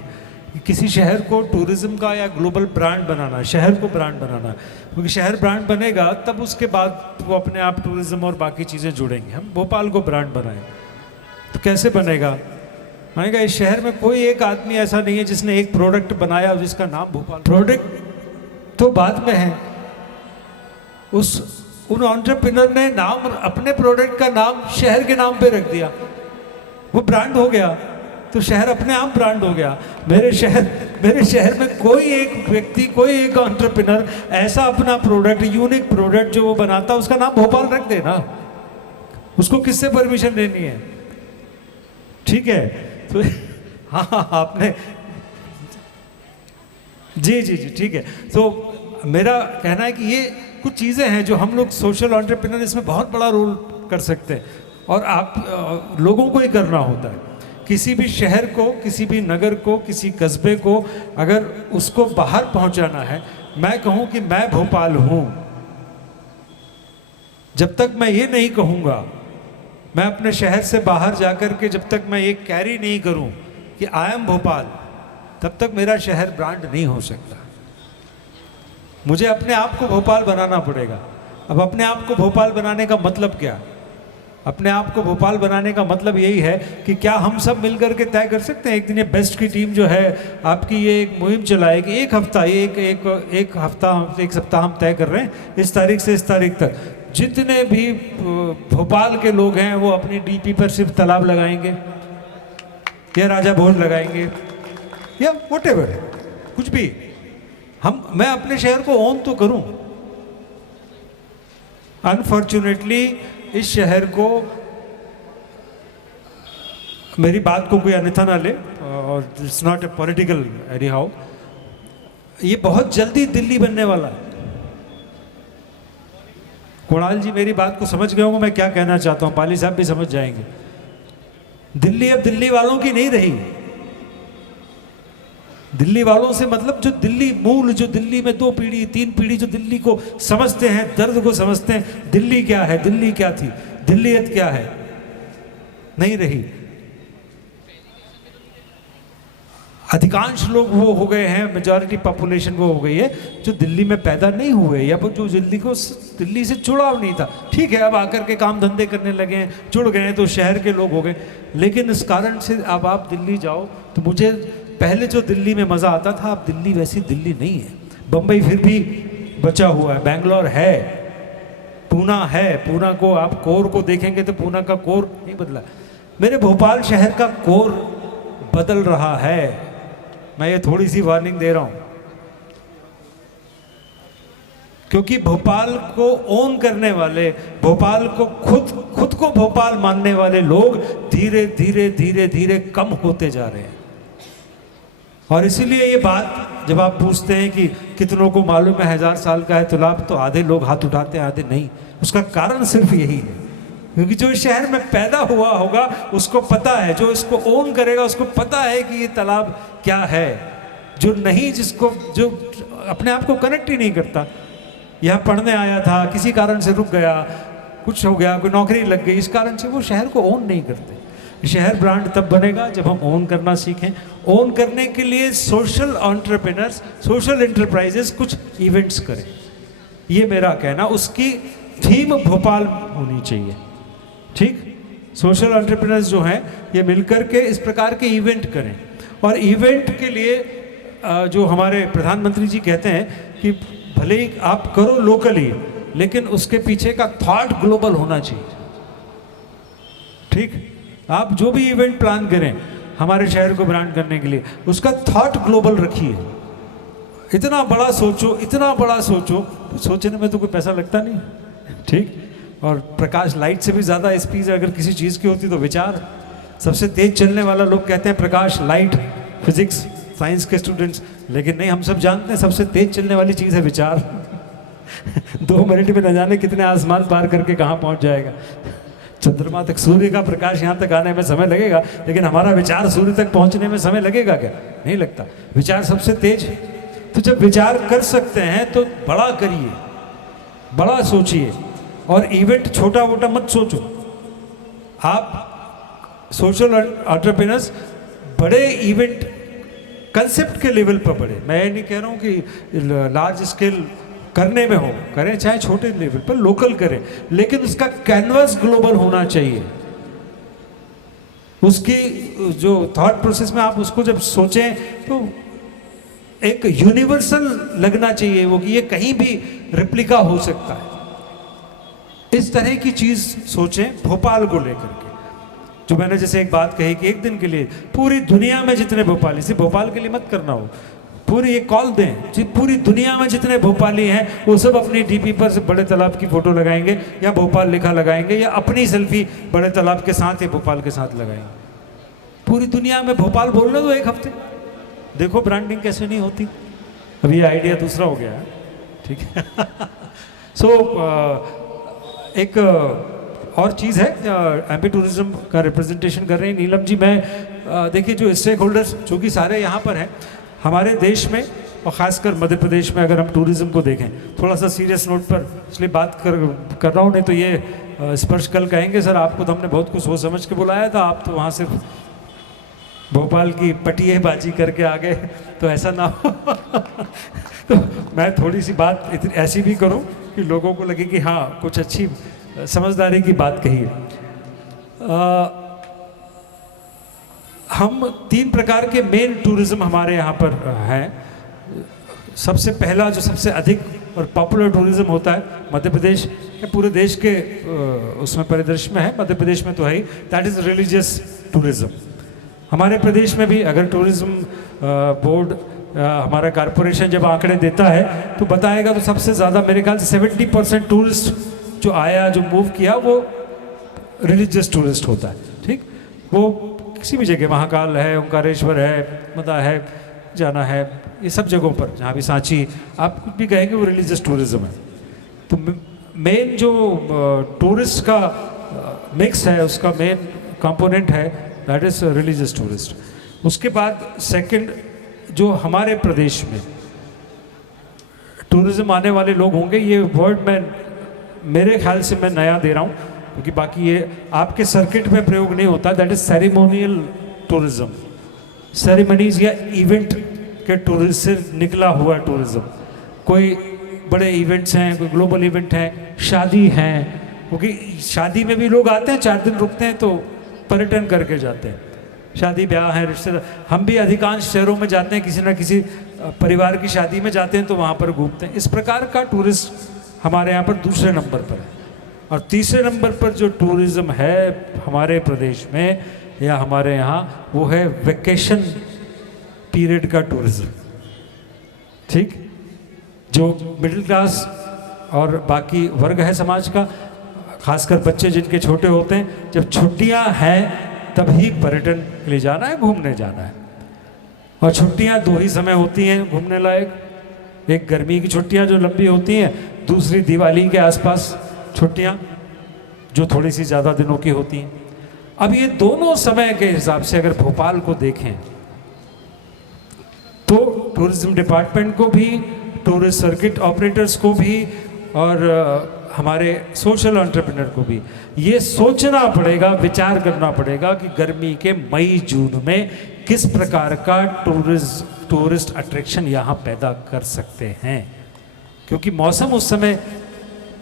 कि किसी शहर को टूरिज़्म का या ग्लोबल ब्रांड बनाना, शहर को ब्रांड बनाना, क्योंकि शहर ब्रांड बनेगा तब उसके बाद वो अपने आप टूरिज़्म और बाकी चीज़ें जुड़ेंगे। हम भोपाल को ब्रांड बनाएं तो कैसे बनेगा? मैंने कहा इस शहर में कोई एक आदमी ऐसा नहीं है जिसने एक प्रोडक्ट बनाया जिसका नाम भोपाल। प्रोडक्ट तो बाद में है, उन एंटरप्रेन्योर ने नाम, अपने प्रोडक्ट का नाम शहर के नाम पे रख दिया, वो ब्रांड हो गया, तो शहर अपने आप ब्रांड हो गया। मेरे शहर में कोई एक व्यक्ति, कोई एक एंटरप्रेन्योर ऐसा अपना प्रोडक्ट, यूनिक प्रोडक्ट जो वो बनाता, उसका नाम भोपाल रख देना, उसको किससे परमिशन लेनी है? ठीक है, तो हाँ आपने जी ठीक है। तो मेरा कहना है कि ये कुछ चीज़ें हैं जो हम लोग सोशल एंटरप्रेन्योर इसमें बहुत बड़ा रोल कर सकते हैं, और आप लोगों को ही करना होता है। किसी भी शहर को, किसी भी नगर को, किसी कस्बे को अगर उसको बाहर पहुंचाना है, मैं कहूं कि मैं भोपाल हूं, जब तक मैं ये नहीं कहूँगा, मैं अपने शहर से बाहर जाकर के जब तक मैं ये कैरी नहीं करूं कि आई एम भोपाल, तब तक मेरा शहर ब्रांड नहीं हो सकता। मुझे अपने आप को भोपाल बनाना पड़ेगा। अब अपने आप को भोपाल बनाने का मतलब क्या? अपने आप को भोपाल बनाने का मतलब यही है कि क्या हम सब मिलकर के तय कर सकते हैं, एक दिन ये बेस्ट की टीम जो है आपकी ये एक मुहिम चलाएगी, एक हफ्ता, एक सप्ताह हम तय कर रहे हैं, इस तारीख से इस तारीख तक जितने भी भोपाल के लोग हैं वो अपनी डीपी पर सिर्फ तालाब लगाएंगे या राजा भोज लगाएंगे या व्हाटएवर है, कुछ भी। मैं अपने शहर को ओन तो करूं। अनफॉर्चुनेटली इस शहर को, मेरी बात को कोई अन्यथा ना ले, और it's not a political any how, ये बहुत जल्दी दिल्ली बनने वाला है। कुणाल जी मेरी बात को समझ गए होंगे मैं क्या कहना चाहता हूं, पाली साहब भी समझ जाएंगे। दिल्ली अब दिल्ली वालों की नहीं रही। दिल्ली वालों से मतलब जो दिल्ली मूल, जो दिल्ली में 2 पीढ़ी 3 पीढ़ी जो दिल्ली को समझते हैं, दर्द को समझते हैं, दिल्ली क्या है, दिल्ली क्या थी, दिल्लीयत क्या है, नहीं रही। अधिकांश लोग वो हो गए हैं, मेजॉरिटी पॉपुलेशन वो हो गई है जो दिल्ली में पैदा नहीं हुए या फिर जो दिल्ली से जुड़ाव नहीं था। ठीक है, अब आकर के काम धंधे करने लगे हैं, जुड़ गए हैं तो शहर के लोग हो गए। लेकिन इस कारण से अब आप दिल्ली जाओ तो मुझे पहले जो दिल्ली में मज़ा आता था, अब दिल्ली वैसी दिल्ली नहीं है। बम्बई फिर भी बचा हुआ है, बैंगलोर है, पूना है। पूना को आप कोर को देखेंगे तो पूना का कोर नहीं बदला। मेरे भोपाल शहर का कोर बदल रहा है। मैं ये थोड़ी सी वार्निंग दे रहा हूं, क्योंकि भोपाल को ओन करने वाले, भोपाल को खुद को भोपाल मानने वाले लोग धीरे धीरे धीरे धीरे कम होते जा रहे हैं। और इसीलिए ये बात जब आप पूछते हैं कि कितनों को मालूम है 1000 साल का है तालाब, तो आधे लोग हाथ उठाते हैं, आधे नहीं। उसका कारण सिर्फ यही है, क्योंकि जो इस शहर में पैदा हुआ होगा उसको पता है, जो इसको ओन करेगा उसको पता है कि ये तालाब क्या है। जो नहीं, जो अपने आप को कनेक्ट ही नहीं करता, यहाँ पढ़ने आया था, किसी कारण से रुक गया, कुछ हो गया, कोई नौकरी लग गई, इस कारण से वो शहर को ओन नहीं करते। शहर ब्रांड तब बनेगा जब हम ओन करना सीखें। ओन करने के लिए सोशल एंटरप्रेन्योर्स, सोशल एंटरप्राइजेस कुछ इवेंट्स करें, ये मेरा कहना। उसकी थीम भोपाल होनी चाहिए, ठीक। सोशल एंटरप्रेन्योर्स जो हैं ये मिलकर के इस प्रकार के इवेंट करें। और इवेंट के लिए जो हमारे प्रधानमंत्री जी कहते हैं कि भले ही आप करो लोकली, लेकिन उसके पीछे का थॉट ग्लोबल होना चाहिए, ठीक। आप जो भी इवेंट प्लान करें हमारे शहर को ब्रांड करने के लिए, उसका थॉट ग्लोबल रखिए। इतना बड़ा सोचो, इतना बड़ा सोचो, सोचने में तो कोई पैसा लगता नहीं, ठीक। और प्रकाश लाइट से भी ज़्यादा स्पीड अगर किसी चीज़ की होती तो विचार। सबसे तेज चलने वाला लोग कहते हैं प्रकाश, लाइट, फिजिक्स, साइंस के स्टूडेंट्स, लेकिन नहीं, हम सब जानते हैं सबसे तेज चलने वाली चीज़ है विचार। 2 मिनट में न जाने कितने आसमान पार करके कहाँ पहुँच जाएगा। चंद्रमा तक, सूर्य का प्रकाश यहाँ तक आने में समय लगेगा, लेकिन हमारा विचार सूर्य तक पहुँचने में समय लगेगा क्या? नहीं लगता। विचार सबसे तेज। तो जब विचार कर सकते हैं तो बड़ा करिए, बड़ा सोचिए, और इवेंट छोटा मोटा मत सोचो। आप सोशल एंटरप्रेन्योर्स बड़े इवेंट कंसेप्ट के लेवल पर बढ़े। मैं ये नहीं कह रहा हूँ कि लार्ज स्केल करने में हो, करें, चाहे छोटे लेवल पर लोकल करें, लेकिन उसका कैनवास ग्लोबल होना चाहिए। उसकी जो थॉट प्रोसेस में आप उसको जब सोचें तो एक यूनिवर्सल लगना चाहिए वो, कि ये कहीं भी रिप्लिका हो सकता है। इस तरह की चीज सोचें भोपाल को लेकर के। जो मैंने जैसे एक बात कही कि एक दिन के लिए पूरी दुनिया में जितने भोपाली, सिर्फ भोपाल के लिए मत करना हो, पूरी एक कॉल दें, पूरी दुनिया में जितने भोपाली हैं वो सब अपनी डीपी पर से बड़े तालाब की फोटो लगाएंगे, या भोपाल लिखा लगाएंगे, या अपनी सेल्फी बड़े तालाब के साथ या भोपाल के साथ लगाएंगे। पूरी दुनिया में भोपाल बोलने दो एक हफ्ते, देखो ब्रांडिंग कैसे नहीं होती। अभी ये आइडिया दूसरा हो गया है, ठीक है। एक और चीज़ है, एमपी टूरिज्म का रिप्रेजेंटेशन कर रहे हैं नीलम जी। मैं देखिए, जो स्टेक होल्डर्स जो कि सारे यहाँ पर हैं हमारे देश में, और ख़ासकर मध्य प्रदेश में, अगर हम टूरिज़्म को देखें, थोड़ा सा सीरियस नोट पर इसलिए बात कर रहा हूँ, नहीं तो ये स्पर्श कल कहेंगे सर आपको तो हमने बहुत कुछ सोच समझ के बुलाया था, आप तो वहाँ सिर्फ भोपाल की पटिएबाजी करके आ गए, तो ऐसा ना हो। तो मैं थोड़ी सी बात ऐसी भी करूं कि लोगों को लगे कि हाँ कुछ अच्छी समझदारी की बात कही है। हम 3 प्रकार के मेन टूरिज्म हमारे यहाँ पर हैं। सबसे पहला जो सबसे अधिक और पॉपुलर टूरिज्म होता है मध्य प्रदेश के पूरे देश के उसमें परिदृश्य में है, मध्य प्रदेश में तो है ही, दैट इज़ रिलीजियस टूरिज्म। हमारे प्रदेश में भी अगर टूरिज्म बोर्ड हमारा कॉरपोरेशन जब आंकड़े देता है तो बताएगा तो सबसे ज़्यादा मेरे ख्याल से 70% टूरिस्ट जो आया जो मूव किया वो रिलीजियस टूरिस्ट होता है। ठीक, वो किसी भी जगह महाकाल है, ओंकारेश्वर है, मदा है, जाना है, ये सब जगहों पर जहाँ भी सांची आप कुछ भी कहेंगे वो रिलीजियस टूरिज्म है। तो मेन जो टूरिस्ट का मिक्स है उसका मेन कंपोनेंट है दैट इज़ रिलीजियस टूरिस्ट। उसके बाद सेकंड जो हमारे प्रदेश में टूरिज्म आने वाले लोग होंगे, ये वर्ड मैं मेरे ख्याल से मैं नया दे रहा हूँ क्योंकि बाकी ये आपके सर्किट में प्रयोग नहीं होता, that is ceremonial tourism. Ceremonies या इवेंट के टूरिज्म से निकला हुआ टूरिज्म। कोई बड़े इवेंट्स हैं, कोई ग्लोबल इवेंट हैं, शादी हैं, क्योंकि शादी में भी लोग आते हैं 4 दिन रुकते हैं तो पर्यटन करके जाते हैं। शादी ब्याह है, रिश्तेदार, हम भी अधिकांश शहरों में जाते हैं, किसी ना किसी परिवार की शादी में जाते हैं तो वहाँ पर घूमते हैं। इस प्रकार का टूरिस्ट हमारे यहाँ पर दूसरे नंबर पर है। और तीसरे नंबर पर जो टूरिज्म है हमारे प्रदेश में या हमारे यहाँ वो है वेकेशन पीरियड का टूरिज्म। ठीक, जो मिडिल क्लास और बाकी वर्ग है समाज का, खासकर बच्चे जिनके छोटे होते हैं, जब छुट्टियां हैं तभी पर्यटन के लिए जाना है, घूमने जाना है। और छुट्टियां 2 ही समय होती हैं घूमने लायक, एक गर्मी की छुट्टियां जो लंबी होती हैं, दूसरी दिवाली के आसपास छुट्टियां जो थोड़ी सी ज़्यादा दिनों की होती हैं। अब ये दोनों समय के हिसाब से अगर भोपाल को देखें तो टूरिज्म डिपार्टमेंट को भी, टूरिस्ट सर्किट ऑपरेटर्स को भी और हमारे सोशल एंटरप्रेन्योर को भी ये सोचना पड़ेगा, विचार करना पड़ेगा कि गर्मी के मई जून में किस प्रकार का टूरिस्ट अट्रैक्शन यहाँ पैदा कर सकते हैं। क्योंकि मौसम उस समय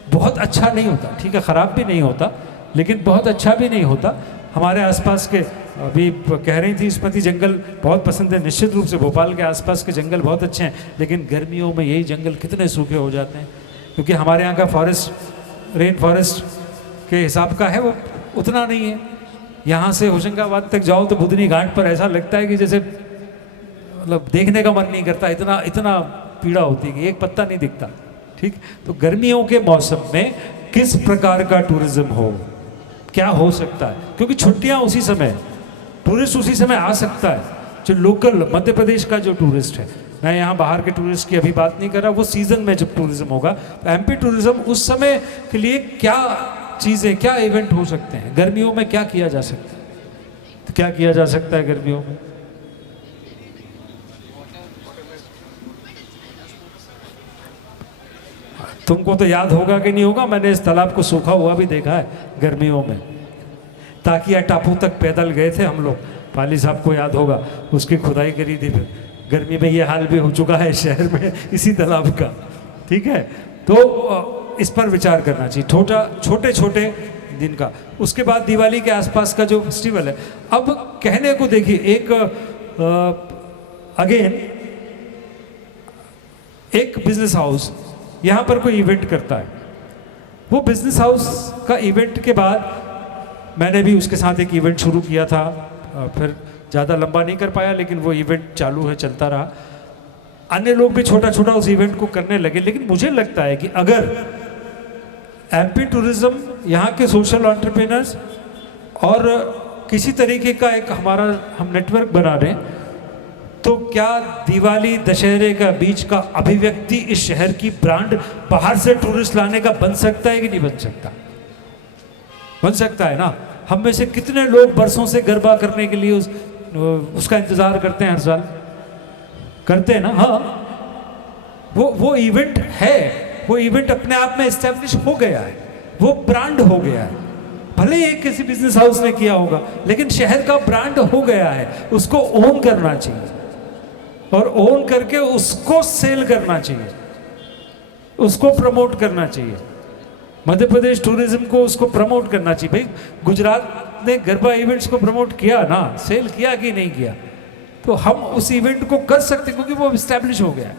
बहुत अच्छा नहीं होता, ठीक है, ख़राब भी नहीं होता लेकिन बहुत अच्छा भी नहीं होता। हमारे आसपास के अभी कह रही थी स्मृति, जंगल बहुत पसंद है, निश्चित रूप से भोपाल के आसपास के जंगल बहुत अच्छे हैं, लेकिन गर्मियों में यही जंगल कितने सूखे हो जाते हैं क्योंकि हमारे यहाँ का फॉरेस्ट रेन फॉरेस्ट के हिसाब का है वो उतना नहीं है। यहाँ से होशंगाबाद तक जाओ तो बुधनी घाट पर ऐसा लगता है कि जैसे मतलब देखने का मन नहीं करता, इतना इतना पीड़ा होती है कि एक पत्ता नहीं दिखता। ठीक, तो गर्मियों के मौसम में किस प्रकार का टूरिज्म हो, क्या हो सकता है, क्योंकि छुट्टियां उसी समय, टूरिस्ट उसी समय आ सकता है। जो लोकल मध्य प्रदेश का जो टूरिस्ट है, मैं यहाँ बाहर के टूरिस्ट की अभी बात नहीं कर रहा, वो सीजन में जब टूरिज्म होगा तो एमपी टूरिज्म उस समय के लिए क्या चीज़ें, क्या इवेंट हो सकते हैं, गर्मियों में क्या किया जा सकता है, तो क्या किया जा सकता है गर्मियों में। तुमको तो याद होगा कि नहीं होगा, मैंने इस तालाब को सूखा हुआ भी देखा है गर्मियों में। ताकिया टापू तक पैदल गए थे हम लोग, पाली साहब को याद होगा, उसकी खुदाई करी थी। फिर गर्मी में ये हाल भी हो चुका है शहर में इसी तालाब का। ठीक है, तो इस पर विचार करना चाहिए, छोटे छोटे दिन का। उसके बाद दिवाली के आसपास का जो फेस्टिवल है, अब कहने को देखिए एक अगेन एक बिजनेस हाउस यहाँ पर कोई इवेंट करता है, वो बिजनेस हाउस का इवेंट के बाद मैंने भी उसके साथ एक इवेंट शुरू किया था, फिर ज़्यादा लंबा नहीं कर पाया लेकिन वो इवेंट चालू है, चलता रहा। अन्य लोग भी छोटा छोटा उस इवेंट को करने लगे। लेकिन मुझे लगता है कि अगर एमपी टूरिज्म, यहाँ के सोशल एंटरप्रेन्योर्स और किसी तरीके का एक हमारा हम नेटवर्क बना रहे हैं, तो क्या दिवाली दशहरे का बीच का अभिव्यक्ति इस शहर की ब्रांड बाहर से टूरिस्ट लाने का बन सकता है कि नहीं बन सकता? बन सकता है ना। हम में से कितने लोग बरसों से गरबा करने के लिए उसका इंतजार करते हैं, हर साल करते हैं ना। हाँ, वो इवेंट है, वो इवेंट अपने आप में एस्टेब्लिश हो गया है, वो ब्रांड हो गया है। भले ही किसी बिजनेस हाउस ने किया होगा लेकिन शहर का ब्रांड हो गया है, उसको ओन करना चाहिए और ओन करके उसको सेल करना चाहिए, उसको प्रमोट करना चाहिए। मध्य प्रदेश टूरिज्म को उसको प्रमोट करना चाहिए। भाई गुजरात ने गरबा इवेंट्स को प्रमोट किया ना, सेल किया कि नहीं किया, तो हम उस इवेंट को कर सकते क्योंकि वो एस्टैब्लिश हो गया है।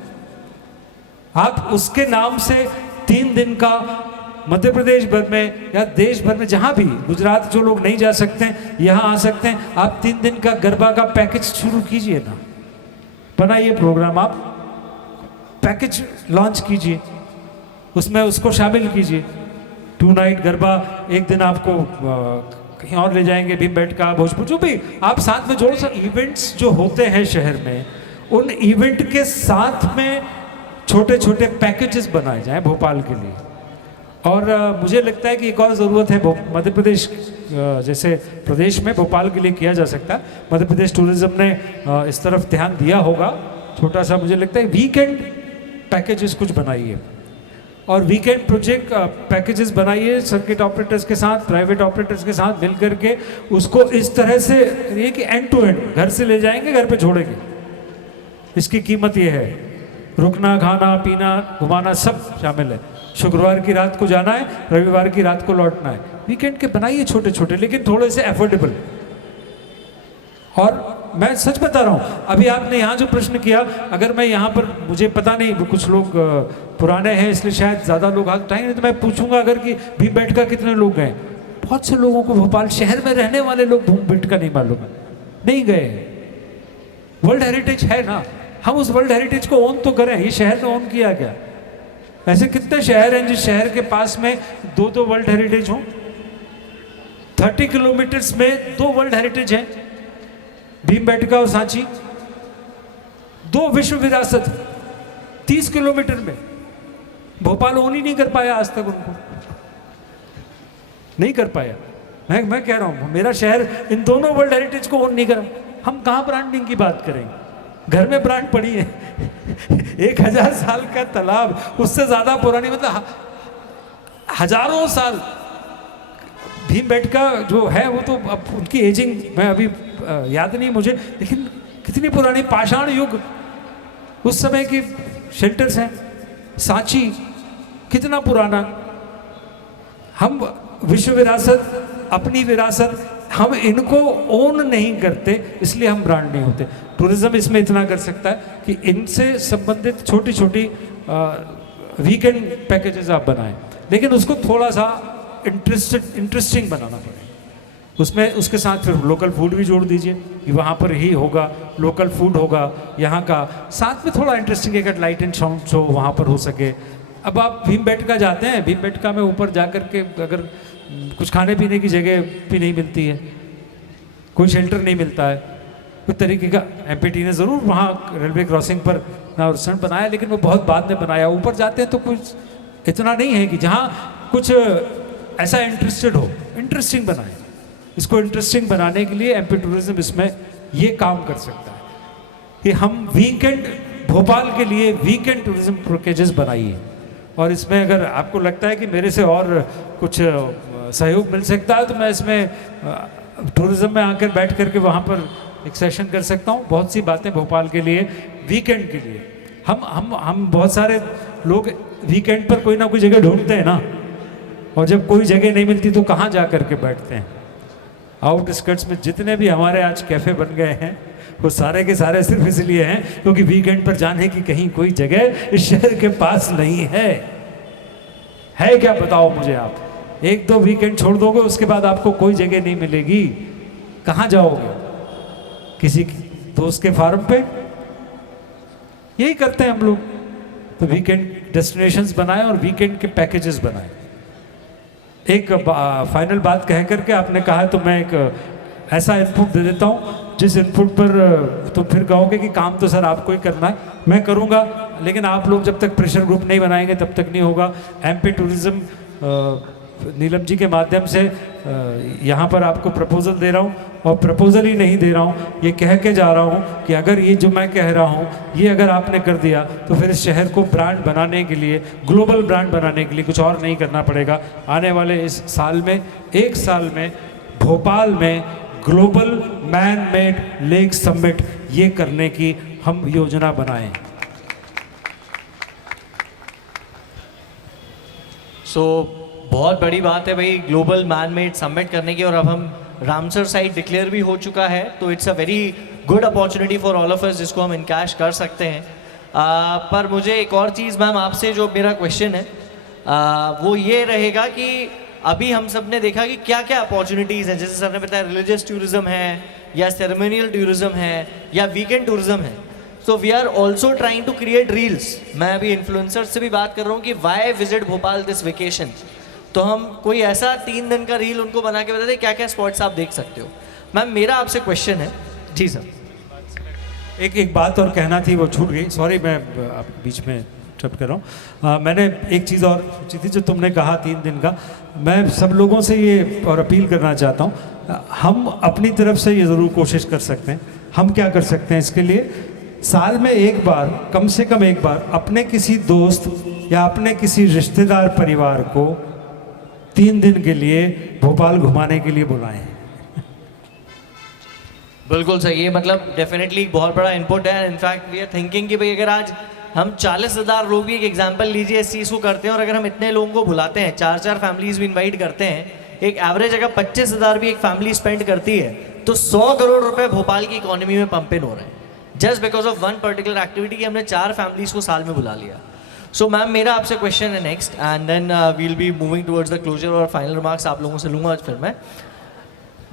आप उसके नाम से 3 दिन का मध्य प्रदेश भर में या देश भर में जहाँ भी, गुजरात जो लोग नहीं जा सकते हैं यहाँ आ सकते हैं, आप 3 दिन का गरबा का पैकेज शुरू कीजिए ना, बनाइए प्रोग्राम, आप पैकेज लॉन्च कीजिए, उसमें उसको शामिल कीजिए। 2 नाइट गरबा, एक दिन आपको कहीं और ले जाएंगे, भीमबेटका, भोजपुर, जो भी आप साथ में जोड़ो। इवेंट्स जो होते हैं शहर में, उन इवेंट के साथ में छोटे छोटे पैकेजेस बनाए जाएं भोपाल के लिए। और मुझे लगता है कि एक और ज़रूरत है मध्य प्रदेश जैसे प्रदेश में भोपाल के लिए किया जा सकता है। मध्य प्रदेश टूरिज्म ने इस तरफ ध्यान दिया होगा, छोटा सा मुझे लगता है वीकेंड पैकेजेस कुछ बनाइए और वीकेंड प्रोजेक्ट पैकेजेस बनाइए सर्किट ऑपरेटर्स के साथ, प्राइवेट ऑपरेटर्स के साथ मिल करके उसको इस तरह से करिए कि एंड टू एंड, घर से ले जाएंगे घर पे छोड़ेंगे। इसकी कीमत ये है, रुकना, खाना, पीना, घुमाना सब शामिल है। शुक्रवार की रात को जाना है, रविवार की रात को लौटना है। वीकेंड के बनाइए छोटे छोटे, लेकिन थोड़े से एफोर्डेबल। और मैं सच बता रहा हूँ, अभी आपने यहाँ जो प्रश्न किया, अगर मैं यहाँ पर, मुझे पता नहीं, कुछ लोग पुराने हैं इसलिए शायद ज़्यादा लोग टाइम नहीं, तो मैं पूछूंगा अगर कि भीमबेटका कितने लोग गए। बहुत से लोगों को भोपाल शहर में रहने वाले लोग भीमबेटका नहीं मालूम है, नहीं गए। वर्ल्ड हेरिटेज है ना, हम उस वर्ल्ड हेरिटेज को ओन तो करें। ये शहर ने ओन किया क्या? ऐसे कितने शहर हैं जिस शहर के पास में 2 वर्ल्ड हेरिटेज हों? 30 किलोमीटर्स में 2 वर्ल्ड हेरिटेज हैं, भीमबेटका और सांची। 2 विश्व विरासत 30 किलोमीटर में। भोपाल ओन ही नहीं कर पाया आज तक, उनको नहीं कर पाया। मैं कह रहा हूं मेरा शहर इन दोनों वर्ल्ड हेरिटेज को ओन नहीं करा। हम कहां ब्रांडिंग की बात करेंगे? घर में ब्रांड पड़ी है। 1000 साल का तालाब, उससे ज्यादा पुरानी, मतलब हजारों साल। भीमबेटका जो है वो तो अब उनकी एजिंग मैं अभी याद नहीं मुझे, लेकिन कितनी पुरानी, पाषाण युग, उस समय की शेल्टर्स हैं। सांची कितना पुराना। हम विश्व विरासत, अपनी विरासत, हम इनको ओन नहीं करते, इसलिए हम ब्रांड नहीं होते। टूरिज्म इसमें इतना कर सकता है कि इनसे संबंधित छोटी छोटी वीकेंड पैकेजेस आप बनाएं, लेकिन उसको थोड़ा सा इंटरेस्टिंग बनाना पड़ेगा। उसमें उसके साथ फिर लोकल फूड भी जोड़ दीजिए कि वहाँ पर ही होगा, लोकल फूड होगा यहाँ का, साथ में थोड़ा इंटरेस्टिंग एक लाइट एंड साउंड शो वहाँ पर हो सके। अब आप भीमबेटका जाते हैं, भीमबेटका में ऊपर जा कर के अगर कुछ खाने पीने की जगह भी नहीं मिलती है, कोई शेल्टर नहीं मिलता है, कुछ तरीके का, एमपीटी ने ज़रूर वहाँ रेलवे क्रॉसिंग पर रेस्टोरेंट बनाया, लेकिन वो बहुत बाद में बनाया। ऊपर जाते हैं तो कुछ इतना नहीं है कि जहाँ कुछ ऐसा इंटरेस्टिंग बनाए। इसको इंटरेस्टिंग बनाने के लिए एमपी टूरिज्म इसमें ये काम कर सकता है कि हम वीकेंड, भोपाल के लिए वीकेंड टूरिज्म पैकेजेस बनाइए। और इसमें अगर आपको लगता है कि मेरे से और कुछ सहयोग मिल सकता है तो मैं इसमें टूरिज्म में आकर बैठ करके वहाँ पर एक सेशन कर सकता हूँ। बहुत सी बातें भोपाल के लिए, वीकेंड के लिए। हम बहुत सारे लोग वीकेंड पर कोई ना कोई जगह ढूंढते हैं ना, और जब कोई जगह नहीं मिलती तो कहाँ जा कर के बैठते हैं। आउटस्कर्ट्स में जितने भी हमारे आज कैफ़े बन गए हैं वो सारे के सारे सिर्फ इसलिए हैं क्योंकि वीकेंड पर जाने की कहीं कोई जगह इस शहर के पास नहीं है। है क्या, बताओ मुझे आप? 1-2 वीकेंड छोड़ दोगे, उसके बाद आपको कोई जगह नहीं मिलेगी। कहाँ जाओगे? किसी दोस्त के फार्म पे? यही करते हैं हम लोग। तो वीकेंड डेस्टिनेशंस बनाएं और वीकेंड के पैकेजेस बनाएं। एक फाइनल बात कह करके आपने कहा तो मैं एक ऐसा इनपुट दे देता हूँ जिस इनपुट पर तुम फिर कहोगे कि काम तो सर आपको ही करना है। मैं करूँगा, लेकिन आप लोग जब तक प्रेशर ग्रुप नहीं बनाएंगे तब तक नहीं होगा। एमपी टूरिज्म नीलम जी के माध्यम से यहाँ पर आपको प्रपोजल दे रहा हूँ, और प्रपोजल ही नहीं दे रहा हूँ, ये कह के जा रहा हूँ कि अगर ये जो मैं कह रहा हूँ ये अगर आपने कर दिया तो फिर इस शहर को ब्रांड बनाने के लिए, ग्लोबल ब्रांड बनाने के लिए कुछ और नहीं करना पड़ेगा। आने वाले इस साल में, 1 साल में भोपाल में global man made lake summit ये करने की हम योजना बनाएं। बहुत बड़ी बात है भाई ग्लोबल मैन मेड समिट करने की, और अब हम रामसर साइट डिक्लेयर भी हो चुका है, तो it's a very good opportunity for all of us जिसको हम इनकैश कर सकते हैं। पर मुझे एक और चीज़ मैम आपसे जो मेरा क्वेश्चन है वो ये रहेगा कि अभी हम सब ने देखा कि क्या क्या अपॉर्चुनिटीज़ हैं, जैसे सर ने बताया रिलीजियस टूरिज्म है या सेरेमोनियल टूरिज्म है या वीकेंड टूरिज्म है. So we are also trying to create reels. मैं अभी इन्फ्लुएंसर्स से भी बात कर रहा हूँ कि why visit Bhopal this vacation. तो हम कोई ऐसा 3 दिन का रील उनको बना के बता दें क्या क्या स्पॉट्स आप देख सकते हो. मैम मेरा आपसे क्वेश्चन है. जी सर. एक बात और कहना थी, वो छूट गई, सॉरी, मैं आप बीच में इंटरप्ट कर रहा हूँ. मैंने एक चीज़ और सोची थी जो तुमने कहा 3 दिन का. मैं सब लोगों से ये और अपील करना चाहता हूँ, हम अपनी तरफ से ये ज़रूर कोशिश कर सकते हैं. हम क्या कर सकते हैं इसके लिए, साल में एक बार, कम से कम एक बार अपने किसी दोस्त या अपने किसी रिश्तेदार परिवार को 3 दिन के लिए भोपाल घुमाने के लिए बुलाएं. बिल्कुल सही है. मतलब डेफिनेटली बहुत बड़ा इनपुट है. इनफैक्ट वी आर थिंकिंग कि भाई अगर आज हम 40,000 लोग भी, एक एग्जांपल लीजिए, इस चीज़ को करते हैं और अगर हम इतने लोगों को बुलाते हैं, 4-4 फैमिलीज भी इनवाइट करते हैं, एक एवरेज अगर 25,000 भी एक फैमिली स्पेंड करती है तो 100 करोड़ रुपए भोपाल की इकोनॉमी में पंप इन हो रहे हैं just because of one particular activity कि हमने 4 फैमिलीज को साल में बुला लिया. सो मैम मेरा आपसे क्वेश्चन है next, and then we'll be moving towards the closure और फाइनल रिमार्क्स आप लोगों से लूँगा फिर मैं.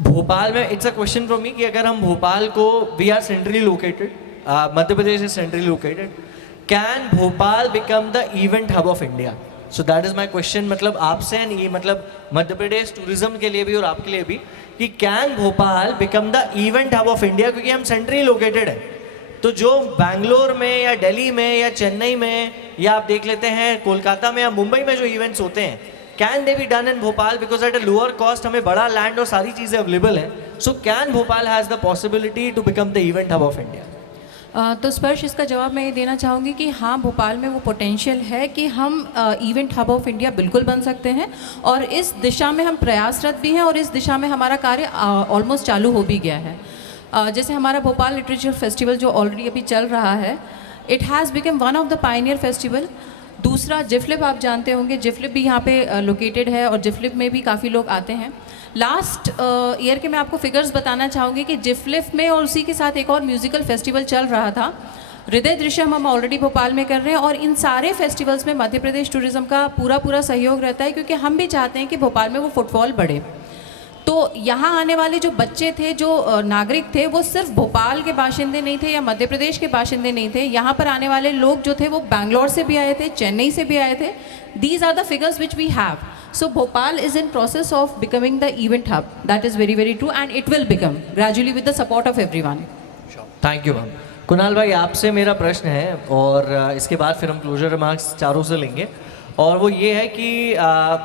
भोपाल में it's a question from me कि अगर हम भोपाल को, we are centrally located, Madhya Pradesh is centrally located, can Bhopal become the event hub of India? So that is my question. मतलब आपसे ये मतलब मध्य प्रदेश टूरिज्म के लिए भी और आपके लिए भी कि can Bhopal become the event hub of India, क्योंकि हम सेंट्रली लोकेटेड है. तो जो बैंगलोर में या दिल्ली में या चेन्नई में या आप देख लेते हैं कोलकाता में या मुंबई में जो इवेंट्स होते हैं, can they be done in Bhopal because at a lower cost, हमें बड़ा लैंड और सारी चीज़ें अवेलेबल हैं. So can Bhopal has the possibility to become the event hub of India? तो स्पर्श, इसका जवाब मैं ये देना चाहूँगी कि हाँ, भोपाल में वो पोटेंशियल है कि हम इवेंट हब ऑफ इंडिया बिल्कुल बन सकते हैं और इस दिशा में हम प्रयासरत भी हैं और इस दिशा में हमारा कार्य ऑलमोस्ट चालू हो भी गया है. जैसे हमारा भोपाल लिटरेचर फेस्टिवल जो ऑलरेडी अभी चल रहा है, it has become one of the Pioneer festival. दूसरा जिफलिप, आप जानते होंगे, जिफलिप भी यहाँ पे लोकेटेड है और जिफलिप में भी काफ़ी लोग आते हैं. लास्ट ईयर के मैं आपको फिगर्स बताना चाहूँगी कि जिफलिप में और उसी के साथ एक और म्यूज़िकल फेस्टिवल चल रहा था, हृदय दृश्यम, हम ऑलरेडी भोपाल में कर रहे हैं. और इन सारे फेस्टिवल्स में मध्य प्रदेश टूरिज़्म का पूरा सहयोग रहता है, क्योंकि हम भी चाहते हैं कि भोपाल में वो फुटफॉल बढ़े. तो यहाँ आने वाले जो बच्चे थे, जो नागरिक थे, वो सिर्फ भोपाल के बाशिंदे नहीं थे या मध्य प्रदेश के बाशिंदे नहीं थे. यहाँ पर आने वाले लोग जो थे वो बैंगलोर से भी आए थे, चेन्नई से भी आए थे. These are the figures which we have. So Bhopal is in process of becoming the event hub. That is very very true and it will become gradually with the support of everyone. Thank you ma'am. Kunal भाई, आपसे मेरा प्रश्न है और इसके बाद फिर हम क्लोजर रिमार्क्स चारों से लेंगे, और वो ये है कि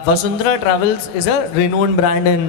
Vasundhara travels is a renowned brand in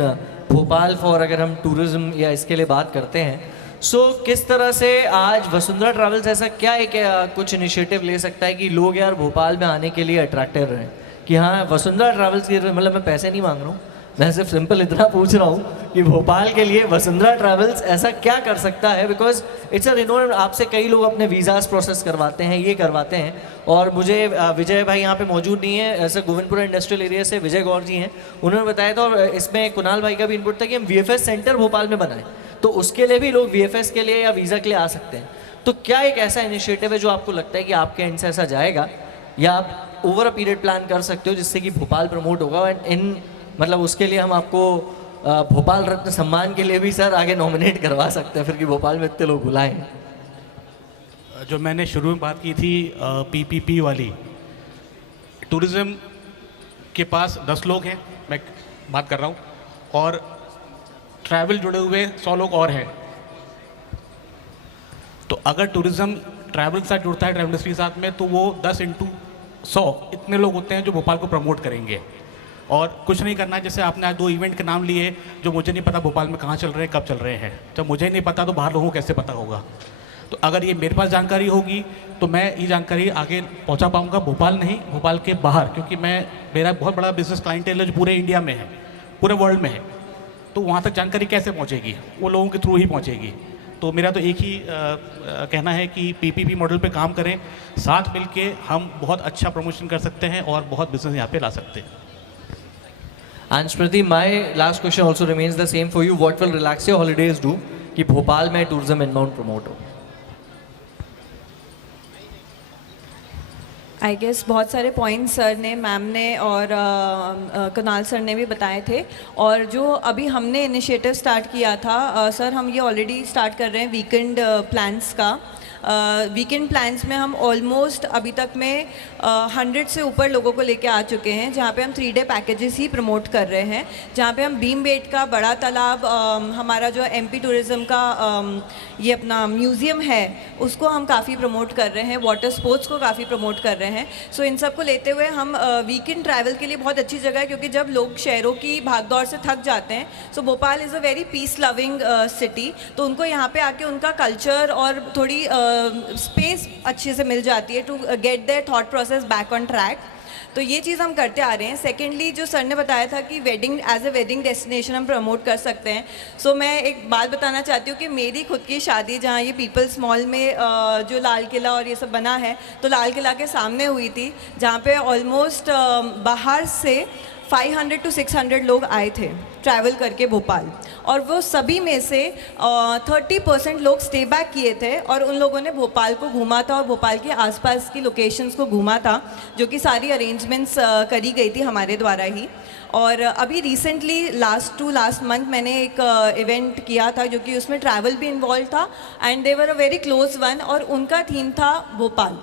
Bhopal for, अगर हम टूरिज्म या इसके लिए बात करते हैं. सो किस तरह से आज वसुंधरा ट्रैवल्स ऐसा क्या एक कुछ इनिशिएटिव ले सकता है कि लोग यार भोपाल में आने के लिए अट्रैक्टिव रहें, कि हाँ वसुंधरा ट्रैवल्स की, मतलब मैं पैसे नहीं मांग रहा हूँ, मैं सिर्फ सिंपल इतना पूछ रहा हूँ कि भोपाल के लिए वसुंधरा ट्रैवल्स ऐसा क्या कर सकता है, बिकॉज इट्स अ रिनोन. आपसे कई लोग अपने वीज़ास प्रोसेस करवाते हैं, ये करवाते हैं. और मुझे विजय भाई यहाँ पे मौजूद नहीं है, ऐसे गोविंदपुरा इंडस्ट्रियल एरिया से विजय गौर जी हैं, उन्होंने बताया था, और इसमें कुणाल भाई का भी इनपुट था कि हम VFS सेंटर भोपाल में बनाएं, तो उसके लिए भी लोग VFS के लिए या वीज़ा के लिए आ सकते हैं. तो क्या एक ऐसा इनिशिएटिव है जो आपको लगता है कि आपके एंड से ऐसा जाएगा, या आप ओवर अ पीरियड प्लान कर सकते हो जिससे कि भोपाल प्रमोट होगा, एंड इन मतलब उसके लिए हम आपको भोपाल रत्न सम्मान के लिए भी सर आगे नॉमिनेट करवा सकते हैं फिर, कि भोपाल में इतने लोग बुलाएं? जो मैंने शुरू में बात की थी PPP वाली, टूरिज़्म के पास 10 लोग हैं, मैं बात कर रहा हूँ, और ट्रैवल जुड़े हुए 100 लोग और हैं. तो अगर टूरिज़्म ट्रैवल के साथ जुड़ता है, ट्रैवल इंडस्ट्री के साथ में, तो वो 10 × 100 इतने लोग होते हैं जो भोपाल को प्रमोट करेंगे. और कुछ नहीं करना है. जैसे आपने आज 2 इवेंट के नाम लिए जो मुझे नहीं पता भोपाल में कहाँ चल रहे हैं, कब चल रहे हैं. जब मुझे नहीं पता तो बाहर लोगों को कैसे पता होगा? तो अगर ये मेरे पास जानकारी होगी तो मैं ये जानकारी आगे पहुंचा पाऊंगा, भोपाल नहीं, भोपाल के बाहर, क्योंकि मेरा बहुत बड़ा बिजनेस क्लाइंटेल है जो पूरे इंडिया में है, पूरे वर्ल्ड में है. तो वहाँ तक जानकारी कैसे पहुँचेगी? वो लोगों के थ्रू ही पहुँचेगी. तो मेरा तो एक ही कहना है कि PPP मॉडल पे काम करें, साथ मिल के हम बहुत अच्छा प्रमोशन कर सकते हैं और बहुत बिजनेस यहाँ पे ला सकते हैं. And Smriti, my last question also remains the same for you. What will Relax Your Holidays do कि भोपाल में टूरिज्म इनबाउंड प्रमोट हो? आई गेस बहुत सारे पॉइंट्स सर ने, मैम ने और कुणाल सर ने भी बताए थे। और जो अभी हमने इनिशिएटिव स्टार्ट किया था सर, हम ये ऑलरेडी स्टार्ट कर रहे हैं वीकेंड प्लान्स का। वीकेंड प्लान्स में हम ऑलमोस्ट अभी तक में 100 से ऊपर लोगों को लेके आ चुके हैं, जहाँ पे हम 3 डे पैकेजेस ही प्रमोट कर रहे हैं, जहाँ पे हम भीम बेट का बड़ा तालाब, हमारा जो एमपी टूरिज़्म का ये अपना म्यूज़ियम है उसको हम काफ़ी प्रमोट कर रहे हैं, वाटर स्पोर्ट्स को काफ़ी प्रमोट कर रहे हैं। सो इन सब को लेते हुए हम वीकेंड ट्रैवल के लिए बहुत अच्छी जगह है, क्योंकि जब लोग शहरों की भागदौड़ से थक जाते हैं, so Bhopal is a very peace loving city, तो उनको यहाँ पे आके उनका कल्चर और थोड़ी स्पेस अच्छे से मिल जाती है to get their thought process back on track. तो ये चीज़ हम करते आ रहे हैं। सेकेंडली जो सर ने बताया था कि wedding as a wedding destination हम प्रमोट कर सकते हैं, सो मैं एक बात बताना चाहती हूँ कि मेरी खुद की शादी जहाँ ये पीपल्स मॉल में जो लाल किला और ये सब बना है, तो लाल किला के सामने हुई थी, जहाँ पे ऑलमोस्ट बाहर से 500 to 600 लोग आए थे ट्रैवल करके भोपाल, और वो सभी में से 30% लोग स्टे बैक किए थे और उन लोगों ने भोपाल को घूमा था और भोपाल के आसपास की लोकेशंस को घूमा था, जो कि सारी अरेंजमेंट्स करी गई थी हमारे द्वारा ही। और अभी रिसेंटली लास्ट मंथ मैंने एक इवेंट किया था, जो कि उसमें ट्रैवल भी इन्वॉल्व था and they were a very close one, और उनका थीम था भोपाल।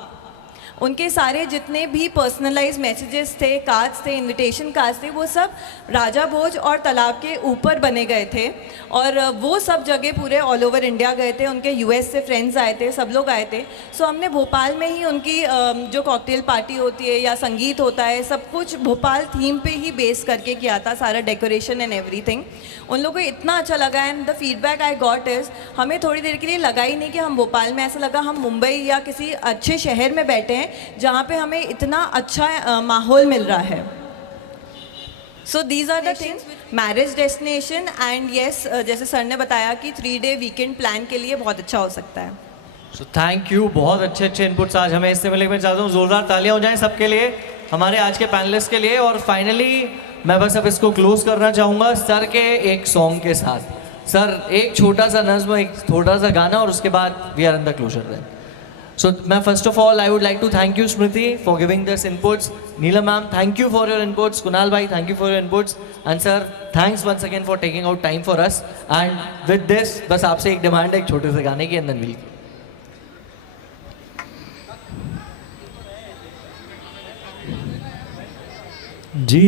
उनके सारे जितने भी पर्सनलाइज मैसेजेस थे, कार्ड्स थे, इनविटेशन कार्ड्स थे, वो सब राजा भोज और तालाब के ऊपर बने गए थे, और वो सब जगह पूरे ऑल ओवर इंडिया गए थे, उनके यूएस से फ्रेंड्स आए थे, सब लोग आए थे। सो हमने भोपाल में ही उनकी जो कॉकटेल पार्टी होती है या संगीत होता है, सब कुछ भोपाल थीम पे ही बेस करके किया था, सारा डेकोरेशन एंड एवरीथिंग। उन लोगों को इतना अच्छा लगा and the feedback I got is, हमें थोड़ी देर के लिए लगा ही नहीं कि हम भोपाल में, ऐसा लगा हम मुंबई या किसी अच्छे शहर में बैठे हैं जहाँ पे हमें इतना अच्छा माहौल मिल रहा है। So these are the things, marriage destination and yes, जैसे सर ने बताया कि 3 डे वीकेंड प्लान के लिए बहुत अच्छा हो सकता है। सो थैंक यू, बहुत अच्छे अच्छे इनपुट्स आज हमें इससे मिले। मैं चाहता हूँ ज़ोरदार तालियां हो जाएं सबके लिए, हमारे आज के पैनलिस्ट के लिए। और फाइनली मैं बस अब इसको क्लोज करना चाहूँगा सर के एक सॉन्ग के साथ। सर एक छोटा सा नज़्म, एक छोटा सा गाना, और उसके बाद we are in the closure. So, first of all, I would like to thank you, Smriti, for giving this inputs. Neelam ma'am, thank you for your inputs. Kunal bhai, thank you for your inputs. And sir, thanks once again for taking out time for us. And with this, बस आपसे एक demand है एक छोटे से गाने की, and then we'll जी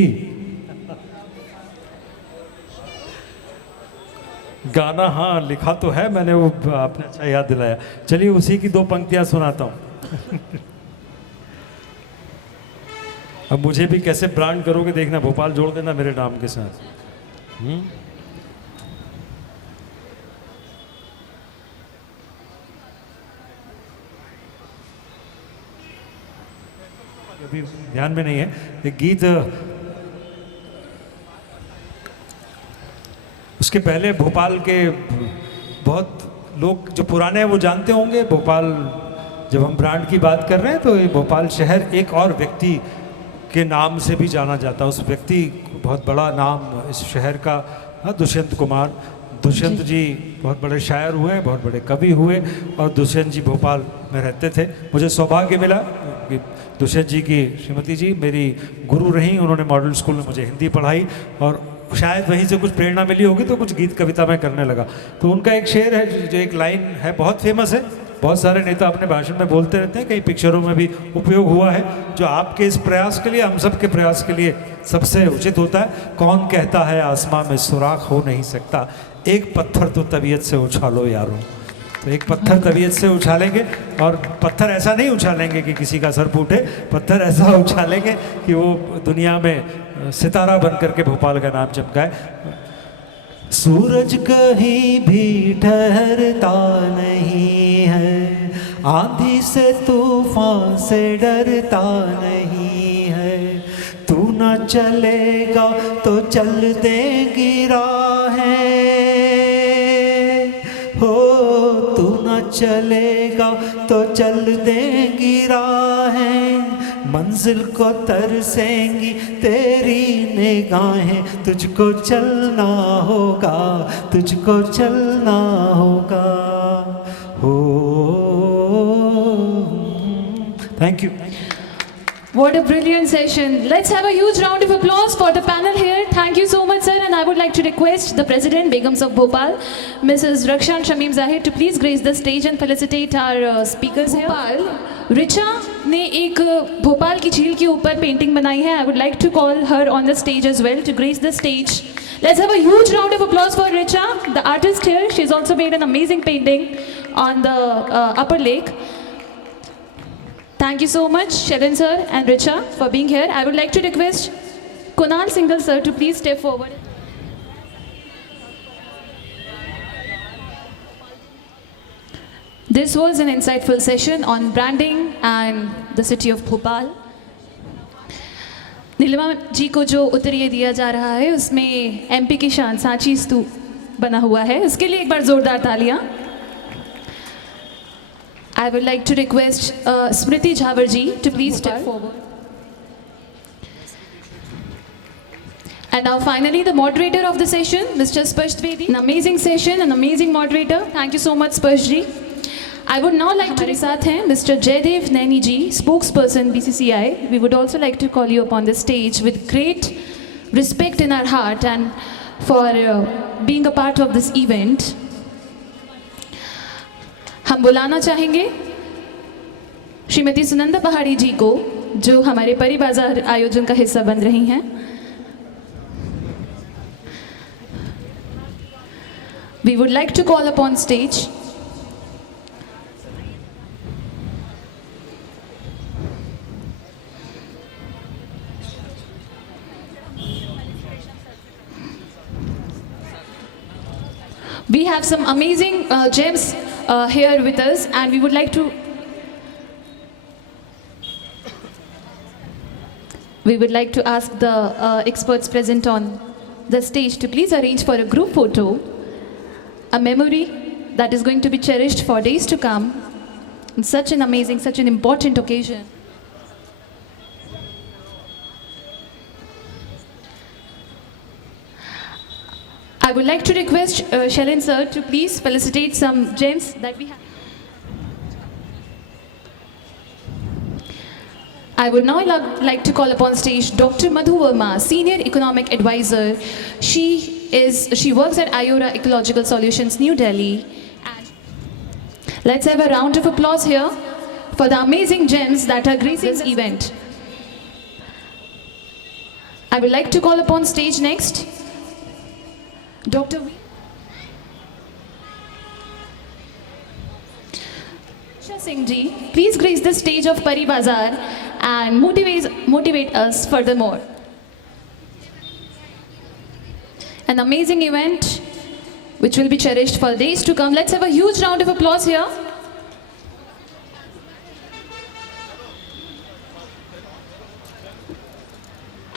गाना हाँ लिखा तो है मैंने, वो आपने अच्छा याद दिलाया। चलिए उसी की 2 पंक्तियां सुनाता हूँ। अब मुझे भी कैसे ब्रांड करोगे देखना, भोपाल जोड़ देना मेरे नाम के साथ। अभी ध्यान में नहीं है ये गीत। उसके पहले भोपाल के बहुत लोग जो पुराने हैं वो जानते होंगे, भोपाल जब हम ब्रांड की बात कर रहे हैं तो ये भोपाल शहर एक और व्यक्ति के नाम से भी जाना जाता है। उस व्यक्ति बहुत बड़ा नाम इस शहर का, दुष्यंत कुमार। दुष्यंत जी बहुत बड़े शायर हुए, बहुत बड़े कवि हुए, और दुष्यंत जी भोपाल में रहते थे। मुझे सौभाग्य मिला कि दुष्यंत जी की श्रीमती जी मेरी गुरु रहीं, उन्होंने मॉडल स्कूल में मुझे हिंदी पढ़ाई, और शायद वहीं से कुछ प्रेरणा मिली होगी तो कुछ गीत कविता मैं करने लगा। तो उनका एक शेर है, जो एक लाइन है बहुत फेमस है, बहुत सारे नेता अपने भाषण में बोलते रहते हैं, कई पिक्चरों में भी उपयोग हुआ है, जो आपके इस प्रयास के लिए, हम सब के प्रयास के लिए सबसे उचित होता है। कौन कहता है आसमां में सुराख हो नहीं सकता, एक पत्थर तो तबीयत से उछालो यारो। तो एक पत्थर तबीयत से उछालेंगे, और पत्थर ऐसा नहीं उछालेंगे कि किसी का सर फूटे, पत्थर ऐसा उछालेंगे कि वो दुनिया में सितारा बन करके भोपाल का नाम चमकाए। सूरज कहीं भी ठहरता नहीं है, आंधी से तूफान से डरता नहीं है, तू न चलेगा तो चल देंगी राहें, हो तू न चलेगा तो चल देंगी राहें, मंजिल को तरसेंगी तेरी निगाहें, तुझको चलना होगा, तुझको चलना होगा। हो thank you. What a brilliant session. Let's have a huge round of applause for the panel here. Thank you so much, sir. And I would like to request the President, Begums of Bhopal, Mrs. Rakshan Shamim Zahid, to please grace the stage and felicitate our speakers here. Bhopal, Richa ने एक भोपाल की झील के ऊपर painting बनाई है. I would like to call her on the stage as well to grace the stage. Let's have a huge round of applause for Richa, the artist here. She's also made an amazing painting on the upper lake. Thank you so much, Sharon sir and Richa, for being here. I would like to request Kunal Singhal sir to please step forward. This was an insightful session on branding and the city of Bhopal. Nilima जी को जो उत्तरीय दिया जा रहा है उसमें MP की शान सांची स्तूप बना हुआ है, उसके लिए एक बार जोरदार तालियां. I would like to request Smriti Jhavar ji to please step forward. And now finally the moderator of the session, Mr. Sparsh Vedi. An amazing session, an amazing moderator. Thank you so much, Sparsh ji. I would now like to साथ हैं Mr. Jaydev Naini ji, spokesperson BCCI. We would also like to call you upon the stage with great respect in our heart and for being a part of this event. हम बुलाना चाहेंगे श्रीमती सुनंदा पहाड़ी जी को, जो हमारे परी बाजार आयोजन का हिस्सा बन रही हैं. We would like to call upon stage we have some amazing gems here with us, and we would like to ask the experts present on the stage to please arrange for a group photo, a memory that is going to be cherished for days to come on such an amazing, such an important occasion. I would like to request Sharon sir to please felicitate some gems that we have. I would now like to call upon stage Dr. Madhu Verma, Senior Economic Advisor. She works at IORA Ecological Solutions, New Delhi. And let's have a round of applause here for the amazing gems that are gracing this event. I would like to call upon stage next Dr. Singh ji, please grace the stage of Pari Bazaar and motivate us furthermore. An amazing event which will be cherished for days to come. Let's have a huge round of applause here.